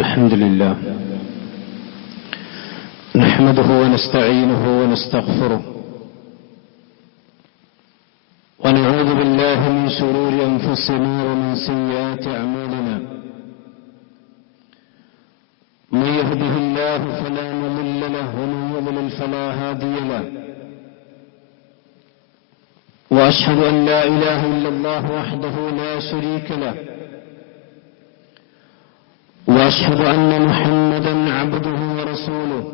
الحمد لله نحمده ونستعينه ونستغفره ونعوذ بالله من شرور أنفسنا ومن سيئات أعمالنا من يهده الله فلا مضل له ومن يضلل فلا هادي له وأشهد أن لا إله إلا الله وحده لا شريك له وأشهد أن محمدا عبده ورسوله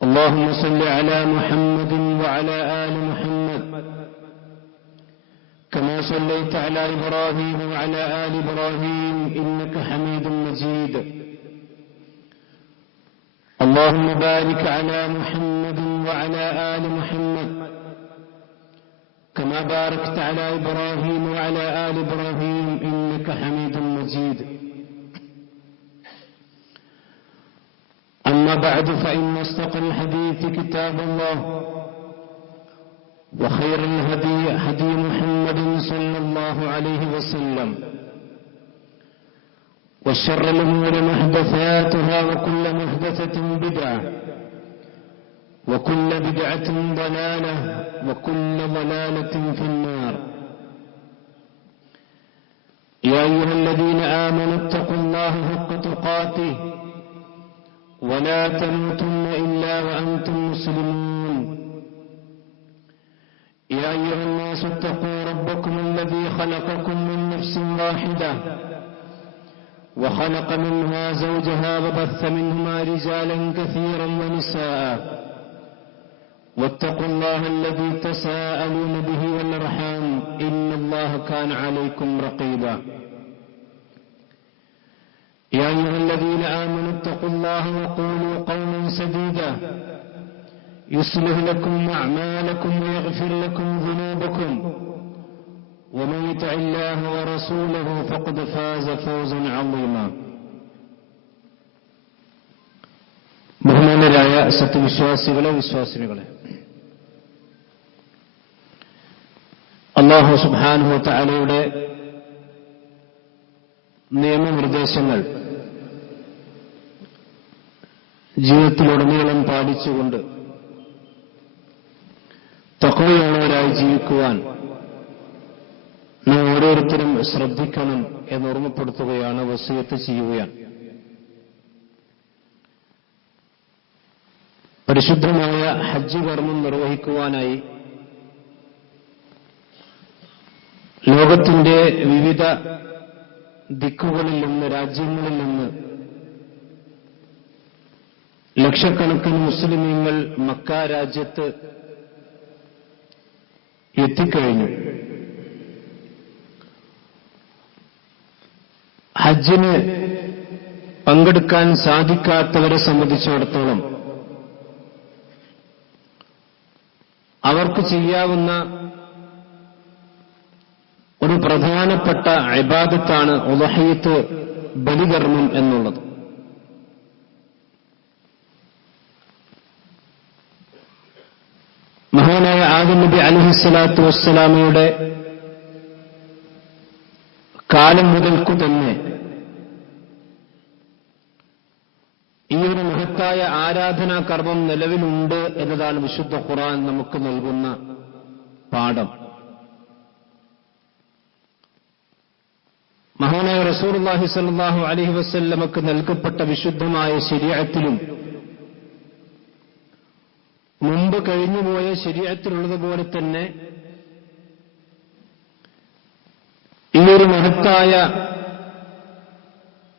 اللهم صل على محمد وعلى آل محمد كما صليت على إبراهيم وعلى آل إبراهيم إنك حميد مجيد اللهم بارك على محمد وعلى آل محمد كما باركت على إبراهيم وعلى آل إبراهيم إنك حميد مجيد أما بعد فإن أصدق الحديث كتاب الله وخير الهدي هدي محمد صلى الله عليه وسلم وشر الأمور محدثاتها وكل محدثة بدعة وكل بدعة ضلالة وكل ضلالة في النار يا أيها الذين آمنوا اتقوا الله حق تقاته ولا تموتن إلا وأنتم مسلمون يا أيها الناس اتقوا ربكم الذي خلقكم من نفس واحدة وخلق منها زوجها وبث منهما رجالا كثيرا ونساء واتقوا الله الذي تساءلون به والأرحام إن الله كان عليكم رقيبا يا أيها الذين آمنوا اتقوا الله وقولوا قولا سديدا يصلح لكم أعمالكم ويغفر لكم ذنوبكم ومن يطع الله ورسوله فقد فاز فوزا عظيما ബഹുമാനരായ സത്യവിശ്വാസികളെ വിശ്വാസിനികളെ, അല്ലാഹു സുബ്ഹാനഹു വ തആലയുടെ നിയമനിർദ്ദേശങ്ങൾ ജീവിതത്തിലുടനീളം പാലിച്ചുകൊണ്ട് തഖ്വയുള്ളവരായി ജീവിക്കുവാൻ നാം ഓരോരുത്തരും ശ്രദ്ധിക്കണം എന്ന് ഓർമ്മപ്പെടുത്തുകയാണ്, വസിയത്ത് ചെയ്യുകയാണ്. പരിശുദ്ധമായ ഹജ്ജ് കർമ്മം നിർവഹിക്കുവാനായി ലോകത്തിന്റെ വിവിധ ദിക്കുകളിൽ നിന്ന്, രാജ്യങ്ങളിൽ നിന്ന് ലക്ഷക്കണക്കിന് മുസ്ലിമീങ്ങൾ മക്ക രാജ്യത്ത് എത്തിക്കഴിഞ്ഞു. ഹജ്ജിന് പങ്കെടുക്കാൻ സാധിക്കാത്തവരെ സംബന്ധിച്ചിടത്തോളം അവർക്ക് ചെയ്യാവുന്ന ഒരു പ്രധാനപ്പെട്ട ഇബാദത്താണ് ഉദ്ഹിയ്യത്ത്, ബലികർമ്മം എന്നുള്ളത്. മഹാനായ ആദം നബി അലൈഹിസ്സലാത്തു വസ്സലാമയുടെ കാലം മുതൽക്കു തന്നെ ഈ ഒരു മഹത്തായ ആരാധനാ കർമ്മം നിലവിലുണ്ട് എന്നതാണ് വിശുദ്ധ ഖുർആൻ നമുക്ക് നൽകുന്ന പാഠം. മഹാനായ റസൂലുള്ളാഹി സ്വല്ലല്ലാഹു അലൈഹി വസല്ലമക്ക് നൽകപ്പെട്ട വിശുദ്ധമായ ശരീഅത്തിലും മുമ്പ് കഴിഞ്ഞുപോയ ശരീഅത്തിലുള്ളതുപോലെ തന്നെ ഈ ഒരു മഹത്തായ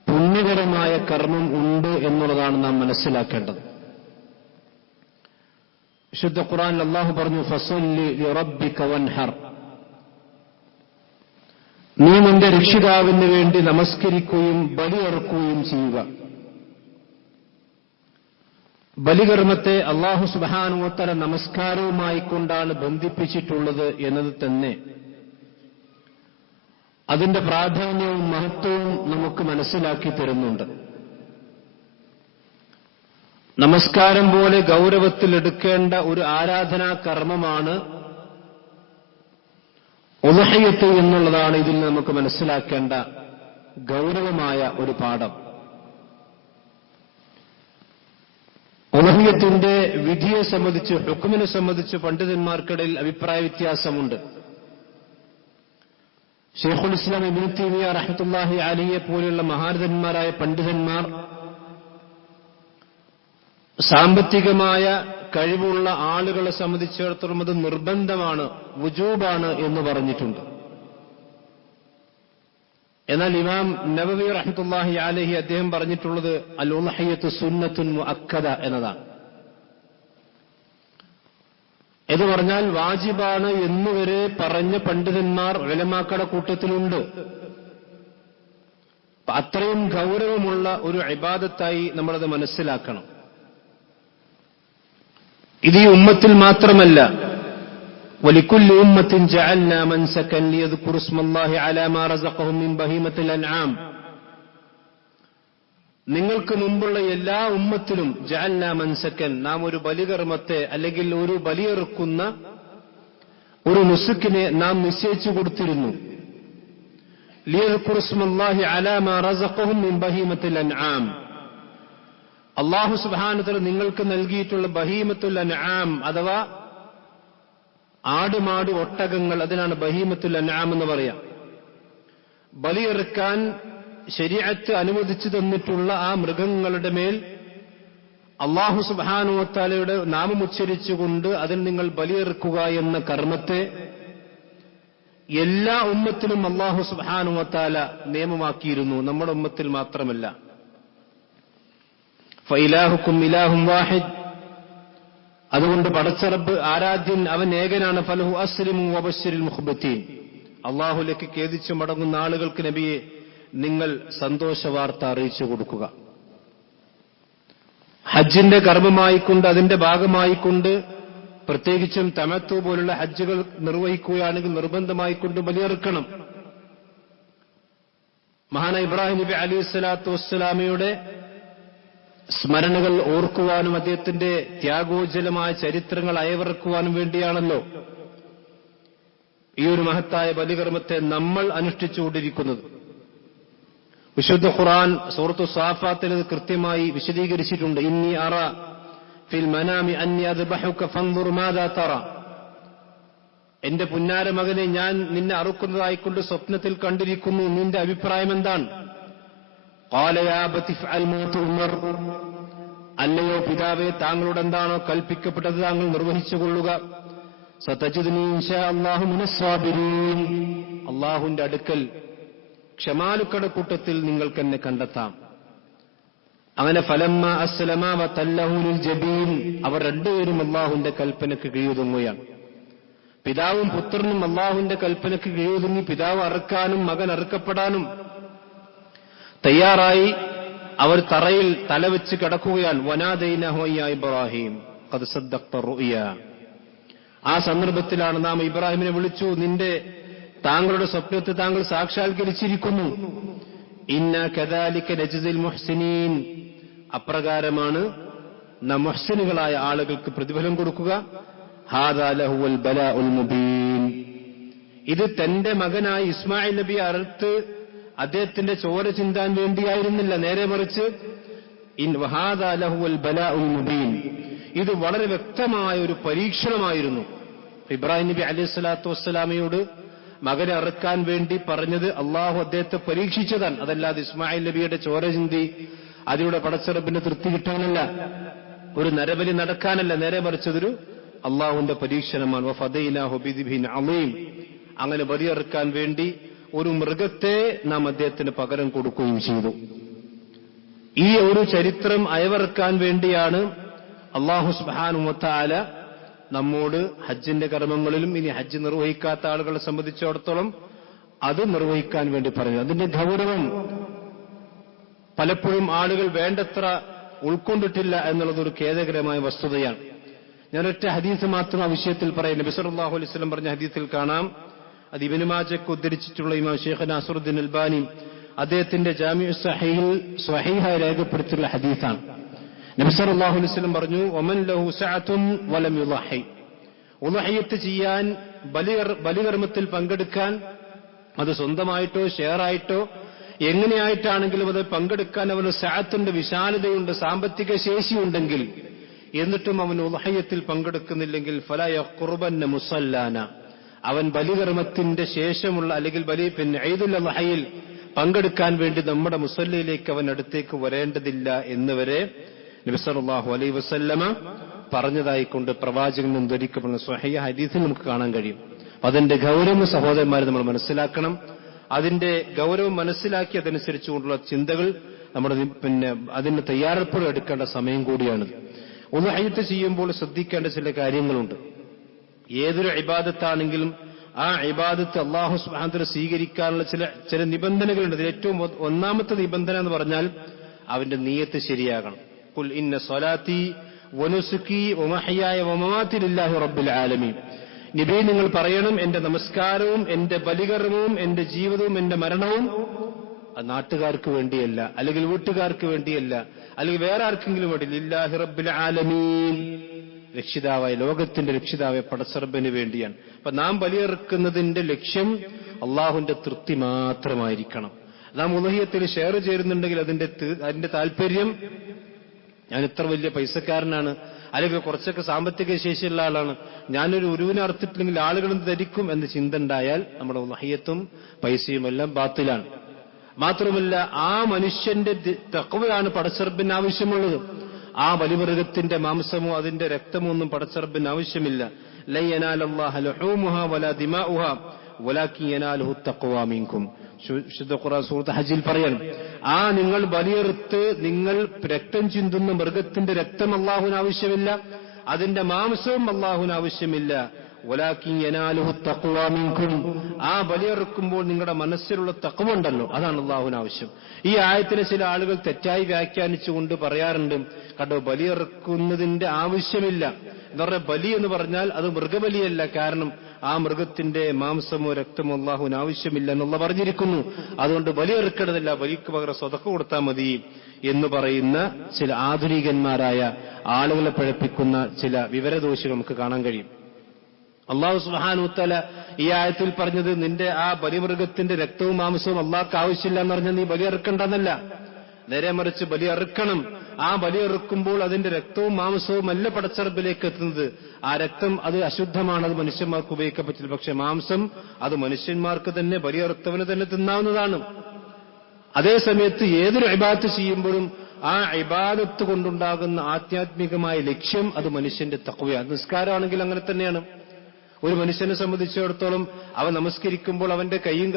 പുണ്യകരമായ കർമ്മം ഉണ്ട് എന്നുള്ളതാണ് നാം മനസ്സിലാക്കേണ്ടത്. വിശുദ്ധ ഖുർആനിൽ അല്ലാഹു പറഞ്ഞു, ഫസല്ലി ലിറബ്ബിക വൻഹർ, നീ നിന്റെ രക്ഷിതാവിന് വേണ്ടി നമസ്കരിക്കുകയും ബലിയറുക്കുകയും ചെയ്യുക. ബലികർമ്മത്തെ അല്ലാഹു സുബ്ഹാനഹു വ തആല നമസ്കാരവുമായി കൊണ്ടാണ് ബന്ധിപ്പിച്ചിട്ടുള്ളത് എന്നത് തന്നെ അതിന്റെ പ്രാധാന്യവും മഹത്വവും നമുക്ക് മനസ്സിലാക്കി തരുന്നുണ്ട്. നമസ്കാരം പോലെ ഗൗരവത്തിലെടുക്കേണ്ട ഒരു ആരാധനാ കർമ്മമാണ് ഉദ്ഹിയ്യത്ത് എന്നുള്ളതാണ് ഇതിൽ നമുക്ക് മനസ്സിലാക്കേണ്ട ഗൗരവമായ ഒരു പാഠം. ഉളഹിയത്തിന്റെ വിധിയെ സംബന്ധിച്ച്, ഹുക്മിനെ സംബന്ധിച്ച് പണ്ഡിതന്മാർക്കിടയിൽ അഭിപ്രായ വ്യത്യാസമുണ്ട്. ശൈഖുൽ ഇസ്ലാം ഇബ്നു തൈമിയ്യ റഹ്മത്തുള്ളാഹി അലൈഹിയെ പോലെയുള്ള മഹാരഥന്മാരായ പണ്ഡിതന്മാർ സാമ്പത്തികമായ കഴിവുള്ള ആളുകളെ സംബന്ധിച്ചിടത്തോളം അത് നിർബന്ധമാണ്, വുജൂബാണ് എന്ന് പറഞ്ഞിട്ടുണ്ട്. എന്നാൽ ഇമാം നവവി റഹ്മത്തുള്ളാഹി അലൈഹി അദ്ദേഹം പറഞ്ഞിട്ടുള്ളത് അൽ ഉളഹിയ്യത്തു സുന്നത്തുൻ മുഅക്കദ എന്നതാണ്. എന്ന് പറഞ്ഞാൽ വാജിബാണ് എന്നുവരെ പറഞ്ഞ പണ്ഡിതന്മാർ ഉലമാക്കളുടെ കൂട്ടത്തിലുണ്ട്. അത്രയും ഗൗരവമുള്ള ഒരു ഇബാദത്തായി നമ്മളത് മനസ്സിലാക്കണം. ഇത് ഈ ഉമ്മത്തിൽ മാത്രമല്ല, വലിക്കുല്ലി ഉമ്മത്തിൻ ജഅൽനാ മൻസകൻ ലിയദ്കുറു ഇസ്മല്ലാഹി അലാ മാ റസഖഹും മിൻ ബഹീമത്തിൽ അൻആം. നിങ്ങൾക്ക് മുമ്പുള്ള എല്ലാ ഉമ്മത്തിലും ജഅൽനാ മൻസകൻ, നാം ഒരു ബലികർമ്മത്തെ അല്ലെങ്കിൽ ഒരു ബലിയെറുക്കുന്ന ഒരു നുസുക്കിനെ നാം നിശ്ചയിച്ചു കൊടുത്തിരുന്നു. ലിയദ്കുറു ഇസ്മല്ലാഹി അലാ മാ റസഖഹും മിൻ ബഹീമത്തിൽ അൻആം. അല്ലാഹു സുബ്ഹാനഹു വ തആല നിങ്ങൾക്ക് നൽകിയിട്ടുള്ള ബഹീമത്തുൽ അൻആം അഥവാ ആടുമാട് ഒട്ടകങ്ങൾ, അതിനാണ് ബഹീമത്തുൽ അൻആം എന്ന് പറയാം. ബലിയെറുക്കാൻ ശരീഅത്ത് അനുവദിച്ചു തന്നിട്ടുള്ള ആ മൃഗങ്ങളുടെ മേൽ അല്ലാഹു സുബ്ഹാനഹു വ തആലയുടെ നാമം ഉച്ചരിച്ചുകൊണ്ട് അതിൽ നിങ്ങൾ ബലിയെറുക്കുക എന്ന കർമ്മത്തെ എല്ലാ ഉമ്മത്തിലും അല്ലാഹു സുബ്ഹാനഹു വ തആല നിയമമാക്കിയിരുന്നു, നമ്മുടെ ഉമ്മത്തിൽ മാത്രമല്ല. ഫഇലാഹുക്കും ഇലാഹും വാഹിദ്. അതുകൊണ്ട് പടച്ചറബ് ആരാധ്യൻ, അവൻ ഏകനാണ്. ഫലഹു അസ്ലിമു വബശ്ശിരിൽ മുഖ്ബിതീൻ. അല്ലാഹുവിലേക്ക് ഖേദിച്ചു മടങ്ങുന്ന ആളുകൾക്ക് നബിയെ നിങ്ങൾ സന്തോഷവാർത്ത അറിയിച്ചു കൊടുക്കുക. ഹജ്ജിന്റെ കർമ്മമായിക്കൊണ്ട്, അതിന്റെ ഭാഗമായിക്കൊണ്ട്, പ്രത്യേകിച്ചും തമത്തു പോലുള്ള ഹജ്ജുകൾ നിർവഹിക്കുകയാണെങ്കിൽ നിർബന്ധമായിക്കൊണ്ട് ബലിയെറുക്കണം. മഹാന ഇബ്രാഹിം നബി അലൈഹി സ്വലാത്തു വസ്സലാമയുടെ സ്മരണകൾ ഓർക്കുവാനും അദ്ദേഹത്തിന്റെ ത്യാഗോജ്ജലമായ ചരിത്രങ്ങൾ അയവിറക്കുവാനും വേണ്ടിയാണല്ലോ ഈ ഒരു മഹത്തായ ബലികർമ്മത്തെ നമ്മൾ അനുഷ്ഠിച്ചുകൊണ്ടിരിക്കുന്നത്. വിശുദ്ധ ഖുർആൻ സൂറത്തു സാഫാത്തിൽ ഇത് കൃത്യമായി വിശദീകരിച്ചിട്ടുണ്ട്. ഇന്നി അറ ഫിൽ മനാമി അന്നി അദ്ബഹുക ഫൻദുർ മാദാ തറ. എന്റെ പുന്നാര മകനെ, ഞാൻ നിന്നെ അറുക്കുന്നതായിക്കൊണ്ട് സ്വപ്നത്തിൽ കണ്ടിരിക്കുന്നു, നിന്റെ അഭിപ്രായം എന്താണ്? ഖാല യാ അബതി ഫഅൽ മാ തുഅ്മർ. അല്ലയോ പിതാവേ, താങ്കളോട് എന്താണോ കൽപ്പിക്കപ്പെട്ടത് താങ്കൾ നിർവഹിച്ചുകൊള്ളുക. സതജിദുനി ഇൻഷാ അല്ലാഹു മിനസ് സാബിരീൻ. അല്ലാഹുവിന്റെ അടുക്കൽ ക്ഷമാലുക്കളുടെ കൂട്ടത്തിൽ നിങ്ങൾക്ക് എന്നെ കണ്ടെത്താം. അങ്ങനെ ഫലമ്മ അസ്ലമ വതല്ലഹു ലിൽ ജബീൻ. അവർ രണ്ടുപേരും അല്ലാഹുവിന്റെ കൽപ്പനയ്ക്ക് കീഴൊതുങ്ങുകയാണ്. പിതാവും പുത്രനും അല്ലാഹുവിന്റെ കൽപ്പനയ്ക്ക് കീഴൊതുങ്ങി പിതാവ് അറുക്കാനും മകൻ അറുക്കപ്പെടാനും തയ്യാറായി അവർ തറയിൽ തലവെച്ച് കിടക്കുകയാണ്. വനാദൈനഹു യാ ഇബ്രാഹിം ഖദ് സദ്ദഖ്ത റുഅ്യ. ആ സന്ദർഭത്തിലാണ് നാം ഇബ്രാഹിമിനെ വിളിച്ചു, താങ്കളുടെ സ്വപ്നത്തെ താങ്കൾ സാക്ഷാത്കരിച്ചിരിക്കുന്നു. ഇന്ന കദാലിക നജ്സിൽ മുഹ്സിനീൻ. അപ്രകാരമാണ് നാം മുഹ്സിനുകളായ ആളുകൾക്ക് പ്രതിഫലം കൊടുക്കുക. ഹാദാ ലഹുവൽ ബലാഉൽ മുബീൻ. ഇത് തന്റെ മകനായ ഇസ്മായിൽ നബി അറുത്ത് അദ്ദേഹത്തിന്റെ ചോര ചിന്താൻ വേണ്ടിയായിരുന്നില്ല, നേരെ മറിച്ച് ഹാദാ ലഹുവൽ ബലാഉൽ മുബീൻ. ഇത് വളരെ വ്യക്തമായ ഒരു പരീക്ഷണമായിരുന്നു. ഇബ്രാഹിം നബി അലൈഹി സ്വലാത്തു വസ്സലാമയോട് മകനെ അറുക്കാൻ വേണ്ടി പറഞ്ഞത് അള്ളാഹു അദ്ദേഹത്തെ പരീക്ഷിച്ചതാണ്. അതല്ലാതെ ഇസ്മായിൽ നബിയുടെ ചോര ചിന്തി അതിലൂടെ പടച്ചറബിന്റെ തൃപ്തി കിട്ടാനല്ല, ഒരു നരബലി നടക്കാനല്ല, നേരെ മറിച്ചതൊരു അള്ളാഹുവിന്റെ പരീക്ഷണമാണ്. വഫദൈനാഹു ബിദിബ്ഹിൻ അളീം. അങ്ങനെ ബലിയറുക്കാൻ വേണ്ടി ഒരു മൃഗത്തെ നാം അദ്ദേഹത്തിന് പകരം കൊടുക്കുകയും ചെയ്തു. ഈ ഒരു ചരിത്രം അയവിറക്കാൻ വേണ്ടിയാണ് അല്ലാഹു സുബ്ഹാനഹു വ തആല നമ്മോട് ഹജ്ജിന്റെ കർമ്മങ്ങളിലും ഇനി ഹജ്ജ് നിർവഹിക്കാത്ത ആളുകളെ സംബന്ധിച്ചിടത്തോളം അത് നിർവഹിക്കാൻ വേണ്ടി പറഞ്ഞു. അതിന്റെ ഗൗരവം പലപ്പോഴും ആളുകൾ വേണ്ടത്ര ഉൾക്കൊണ്ടിട്ടില്ല എന്നുള്ളതൊരു ഖേദകരമായ വസ്തുതയാണ്. ഞാനൊറ്റ ഹദീസ് മാത്രം ആ വിഷയത്തിൽ പറയാം. നബി സല്ലല്ലാഹു അലൈഹി വസല്ലം പറഞ്ഞ ഹദീസിൽ കാണാം, അത് ഇബ്നു മാജഹ് ഉദ്ധരിച്ചിട്ടുള്ള ഇമാം ശൈഖ് നാസറുദ്ദീൻ അൽബാനി അദ്ദേഹത്തിന്റെ ജാമിഉ സ്വഹീഹായി രേഖപ്പെടുത്തിയുള്ള ഹദീസാണ്. നബി സല്ലല്ലാഹു അലൈഹി വസല്ലം പറഞ്ഞു, വമൻ ലഹു സഅതുൻ വലം യുളഹി. ഉളഹിയത്ത് ചെയ്യാൻ, ബലികർമ്മത്തിൽ പങ്കെടുക്കാൻ, അത് സ്വന്തമായിട്ടോ ഷെയറായിട്ടോ എങ്ങനെയായിട്ടാണെങ്കിലും അത് പങ്കെടുക്കാൻ അവന് സഅത്തുണ്ട്, വിശാലതയുണ്ട്, സാമ്പത്തിക ശേഷിയുണ്ടെങ്കിൽ എന്നിട്ടും അവൻ ഉളഹയ്യത്തിൽ പങ്കെടുക്കുന്നില്ലെങ്കിൽ ഫലാ യഖ്റുബന്ന മുസല്ലാന, അവൻ ബലികർമ്മത്തിന്റെ ശേഷമുള്ള അല്ലെങ്കിൽ ഈദുൽ അദ്ഹയിൽ പങ്കെടുക്കാൻ വേണ്ടി നമ്മുടെ മുസല്ലയിലേക്ക് അവൻ അടുത്തേക്ക് വരേണ്ടതില്ല എന്നുവരെ നബി സല്ലല്ലാഹു അലൈഹി വസല്ലമ പറഞ്ഞതായിക്കൊണ്ട് പ്രവാചകൻ ഉദ്ധരിക്കപ്പെടുന്ന സ്വഹീഹ് ഹദീസിൽ നമുക്ക് കാണാൻ കഴിയും. അതിന്റെ ഗൗരവം സഹോദരന്മാരെ നമ്മൾ മനസ്സിലാക്കണം. അതിന്റെ ഗൗരവം മനസ്സിലാക്കി അതനുസരിച്ചുകൊണ്ടുള്ള ചിന്തകൾ നമ്മുടെ അതിന് തയ്യാറെടുപ്പുകൾ എടുക്കേണ്ട സമയം കൂടിയാണ്. ഉദ്ഹിയ്യത്ത് ചെയ്യുമ്പോൾ ശ്രദ്ധിക്കേണ്ട ചില കാര്യങ്ങളുണ്ട്. ഏതൊരു ഇബാദത്താണെങ്കിലും ആ ഇബാദത്ത് അല്ലാഹു സുബ്ഹാനഹു വ തആല സ്വീകരിക്കാനുള്ള ചില നിബന്ധനകളുണ്ട്. ഇതിൽ ഏറ്റവും ഒന്നാമത്തെ നിബന്ധന എന്ന് പറഞ്ഞാൽ അവന്റെ നിയ്യത്ത് ശരിയാകണം. ഖുൽ ഇന്ന സ്വലാത്തി വനുസുകി വമഹ്യായ വമമാതി ലില്ലാഹി റബ്ബിൽ ആലമീൻ. നബി, നിങ്ങൾ പറയണം, എന്റെ നമസ്കാരവും എന്റെ ബലികർമ്മവും എന്റെ ജീവിതവും എന്റെ മരണവും അത് നാട്ടുകാർക്ക് വേണ്ടിയല്ല, അല്ലെങ്കിൽ വീട്ടുകാർക്ക് വേണ്ടിയല്ല, അല്ലെങ്കിൽ വേറെ ആർക്കെങ്കിലും വേണ്ടി, ലില്ലാഹി റബ്ബിൽ ആലമീൻ, രക്ഷിതാവായ ലോകത്തിന്റെ രക്ഷിതാവായ പടച്ചറബിന് വേണ്ടിയാണ്. അപ്പൊ നാം ബലിയെറുക്കുന്നതിന്റെ ലക്ഷ്യം അള്ളാഹുവിന്റെ തൃപ്തി മാത്രമായിരിക്കണം. നാം ഉളഹിയ്യത്തിൽ ഷെയർ ചേരുന്നുണ്ടെങ്കിൽ അതിന്റെ താല്പര്യം ഞാൻ ഇത്ര വലിയ പൈസക്കാരനാണ്, അല്ലെങ്കിൽ കുറച്ചൊക്കെ സാമ്പത്തിക ശേഷിയുള്ള ആളാണ്, ഞാനൊരു ഉരുവിനെ അറുത്തിട്ടില്ലെങ്കിൽ ആളുകളും ധരിക്കും എന്ന ചിന്ത ഉണ്ടായാൽ നമ്മുടെ ഉളഹിയ്യത്തും പൈസയും എല്ലാം ബാത്തിലാണ്. മാത്രമല്ല, ആ മനുഷ്യന്റെ തഖ്വയാണ് പടച്ചറബിന് ആവശ്യമുള്ളത്. ആ ബലിമൃഗത്തിന്റെ മാംസമോ അതിന്റെ രക്തമോ ഒന്നും പടച്ചറബിന് ആവശ്യമില്ല. ലൻ യനാലല്ലാഹ ലഹൂമുഹാ വലാ ദിമാഉഹാ വലാകിൻ യനാലുഹു തഖ്വാ മിൻകും. ശുദ്ധ ഖുർആൻ സൂറത്ത് ഹജ്ജിൽ പറയാണ്, ആ നിങ്ങൾ ബലിയെറുത്ത് നിങ്ങൾ രക്തം ചിന്തുന്ന മൃഗത്തിന്റെ രക്തം അല്ലാഹുവിന് ആവശ്യമില്ല, അതിന്റെ മാംസവും അല്ലാഹുവിന് ആവശ്യമില്ല. വലാകിൻ യനാലുഹു തഖ്വാ മിൻകും, ആ ബലിയെറുക്കുമ്പോൾ നിങ്ങളുടെ മനസ്സിലുള്ള തഖ്വ ഉണ്ടല്ലോ, അതാണ് അല്ലാഹുവിന് ആവശ്യം. ഈ ആയത്തിനെ ചില ആളുകൾ തെറ്റായി വ്യാഖ്യാനിച്ചുകൊണ്ട് പറയാറുണ്ട്, കണ്ടോ, ബലിയെറുക്കുന്നതിന്റെ ആവശ്യമില്ല എന്ന് പറഞ്ഞാൽ ബലി എന്ന് പറഞ്ഞാൽ അത് മൃഗബലിയല്ല, കാരണം ആ മൃഗത്തിന്റെ മാംസമോ രക്തമോ അല്ലാഹുവിന് ആവശ്യമില്ല എന്നുള്ള പറഞ്ഞിരിക്കുന്നു. അതുകൊണ്ട് ബലിയെറുക്കേണ്ടതില്ല, ബലിക്ക് പകരം സ്വതക്ക കൊടുത്താൽ മതി എന്ന് പറയുന്ന ചില ആധുനികന്മാരായ ആളുകളെ പഴപ്പിക്കുന്ന ചില വിവരദോഷികൾ നമുക്ക് കാണാൻ കഴിയും. അല്ലാഹു സുബ്ഹാനഹു വ തആല ഈ ആയത്തിൽ പറഞ്ഞത് നിന്റെ ആ ബലിമൃഗത്തിന്റെ രക്തവും മാംസവും അല്ലാഹുക്ക് ആവശ്യമില്ല എന്ന് പറഞ്ഞാൽ നീ ബലിയെറുക്കണ്ടെന്നല്ല, നേരെ മറിച്ച് ബലിയെറുക്കണം. ആ ബലിയെറുക്കുമ്പോൾ അതിന്റെ രക്തവും മാംസവും അല്ല പടച്ചറബിലേക്ക് എത്തുന്നത്. ആ രക്തം അത് അശുദ്ധമാണ്, അത് മനുഷ്യന്മാർക്ക് ഉപയോഗിക്കാൻ പറ്റില്ല. പക്ഷെ മാംസം അത് മനുഷ്യന്മാർക്ക് തന്നെ, ബലിയെറുത്തവന് തന്നെ തിന്നാവുന്നതാണ്. അതേസമയത്ത് ഏതൊരു ഇബാദത്ത് ചെയ്യുമ്പോഴും ആ ഇബാദത്ത് കൊണ്ടുണ്ടാകുന്ന ആധ്യാത്മികമായ ലക്ഷ്യം അത് മനുഷ്യന്റെ തഖ്വയാണ്. നിസ്കാരമാണെങ്കിൽ അങ്ങനെ തന്നെയാണ്. ഒരു മനുഷ്യനെ സംബന്ധിച്ചിടത്തോളം അവൻ നമസ്കരിക്കുമ്പോൾ അവന്റെ കൈയും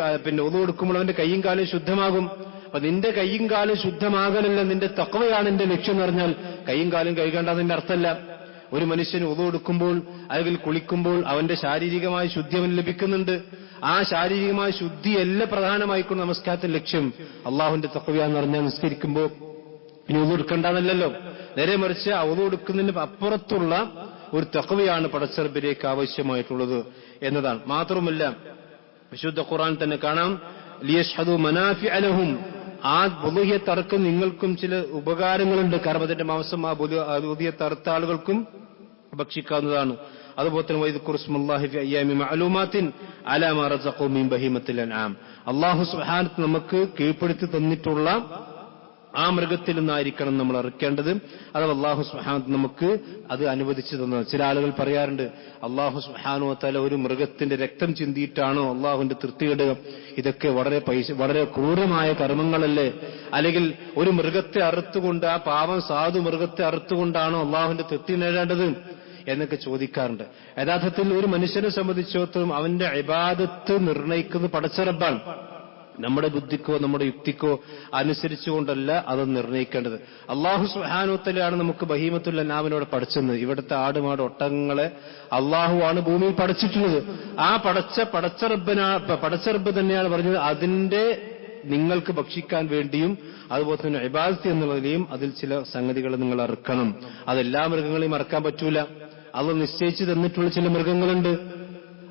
ഒളു കൊടുക്കുമ്പോൾ അവന്റെ കൈയും കാലും ശുദ്ധമാകും. അപ്പൊ നിന്റെ കൈയും കാലും ശുദ്ധമാകലല്ല, നിന്റെ തഖ്വയാണ് എന്റെ ലക്ഷ്യം എന്ന് പറഞ്ഞാൽ കൈയും കാലും കൈകണ്ടതിന്റെ അർത്ഥമല്ല. ഒരു മനുഷ്യന് ഒളു കൊടുക്കുമ്പോൾ അല്ലെങ്കിൽ കുളിക്കുമ്പോൾ അവന്റെ ശാരീരികമായ ശുദ്ധി അവൻ ലഭിക്കുന്നുണ്ട്. ആ ശാരീരികമായ ശുദ്ധിയല്ല പ്രധാനമായിക്കൊണ്ട് നമസ്കാരത്തിന്റെ ലക്ഷ്യം. അള്ളാഹുവിന്റെ തഖ്വയാന്ന് പറഞ്ഞാൽ നിസ്കരിക്കുമ്പോൾ ഇനി ഒളു എടുക്കേണ്ടതല്ലോ, നേരെ മറിച്ച് ആ ഒളു എടുക്കുന്നതിന് അപ്പുറത്തുള്ള ഒരു തഖ്വയാണ് പടച്ചറബിലേക്ക് ആവശ്യമായിട്ടുള്ളത് എന്നതാണ്. മാത്രമല്ല, വിശുദ്ധ ഖുർആൻ തന്നെ കാണാം, ലിയശ്ഹദു മനാഫിഅ ലഹും, ആ ഉളുഹിയ്യത്ത് അറുക്കുന്ന നിങ്ങൾക്കും ചില ഉപകാരങ്ങളുണ്ട്, കാരണം അതിന്റെ മാംസം ആ ഉളുഹിയ്യത്ത് അറുത്ത ആളുകൾക്കും ഭക്ഷിക്കാവുന്നതാണ്. അതുപോലെ തന്നെ വൈദ്കുറു ഇസ്മല്ലാഹി ഫി അയ്യാമി മഅലൂമാത്തിൻ അലാ മാ റസഖു മിൻ ബഹീമത്തിൽ അൻആം, അല്ലാഹു സുബ്ഹാനഹു നമുക്ക് കീഴ്പ്പെടുത്തി തന്നിട്ടുള്ള ആ മൃഗത്തിൽ നിന്നായിരിക്കണം നമ്മൾ അറുക്കേണ്ടത്. അത് അല്ലാഹു സുബ്ഹാനഹു നമുക്ക് അത് അനുവദിച്ചു തന്നത്. ചില ആളുകൾ പറയാറുണ്ട്, അല്ലാഹു സുബ്ഹാനഹു വ തആല ഒരു മൃഗത്തിന്റെ രക്തം ചിന്തിയിട്ടാണോ അല്ലാഹുവിന്റെ തൃപ്തി നേടുക? ഇതൊക്കെ വളരെ ക്രൂരമായ കർമ്മങ്ങളല്ലേ? അല്ലെങ്കിൽ ഒരു മൃഗത്തെ അറുത്തുകൊണ്ട്, ആ പാവം സാധു മൃഗത്തെ അറുത്തുകൊണ്ടാണോ അല്ലാഹുവിന്റെ തൃപ്തി നേടേണ്ടത് എന്നൊക്കെ ചോദിക്കാറുണ്ട്. യഥാർത്ഥത്തിൽ ഒരു മനുഷ്യനെ സംബന്ധിച്ചിടത്തോളം അവന്റെ ഇബാദത്ത് നിർണയിക്കുന്നത് പടച്ചറബ്ബാണ്. നമ്മുടെ ബുദ്ധിക്കോ നമ്മുടെ യുക്തിക്കോ അനുസരിച്ചുകൊണ്ടല്ല അത് നിർണയിക്കേണ്ടത്. അല്ലാഹു സുബ്ഹാനഹു വ തആലയാണ് നമുക്ക് ബഹീമത്തുൽ അൻആമിനോട് പഠിച്ചത്. ഇവിടുത്തെ ആടുമാട് ഒട്ടകങ്ങളെ അല്ലാഹുവാണ് ഭൂമിയിൽ പഠിച്ചിട്ടുള്ളത്. ആ പടച്ചറബ്ബ് തന്നെയാണ് പറഞ്ഞത്, അതിന്റെ നിങ്ങൾക്ക് ഭക്ഷിക്കാൻ വേണ്ടിയും അതുപോലെ തന്നെ ഇബാദത്ത് എന്നുള്ളതിലെയും അതിൽ ചില സംഗതികൾ നിങ്ങൾ അറുക്കണം. അതെല്ലാ മൃഗങ്ങളെയും അറുക്കാൻ പറ്റൂല. അള്ളാഹ് നിശ്ചയിച്ചു തന്നിട്ടുള്ള ചില മൃഗങ്ങളുണ്ട്,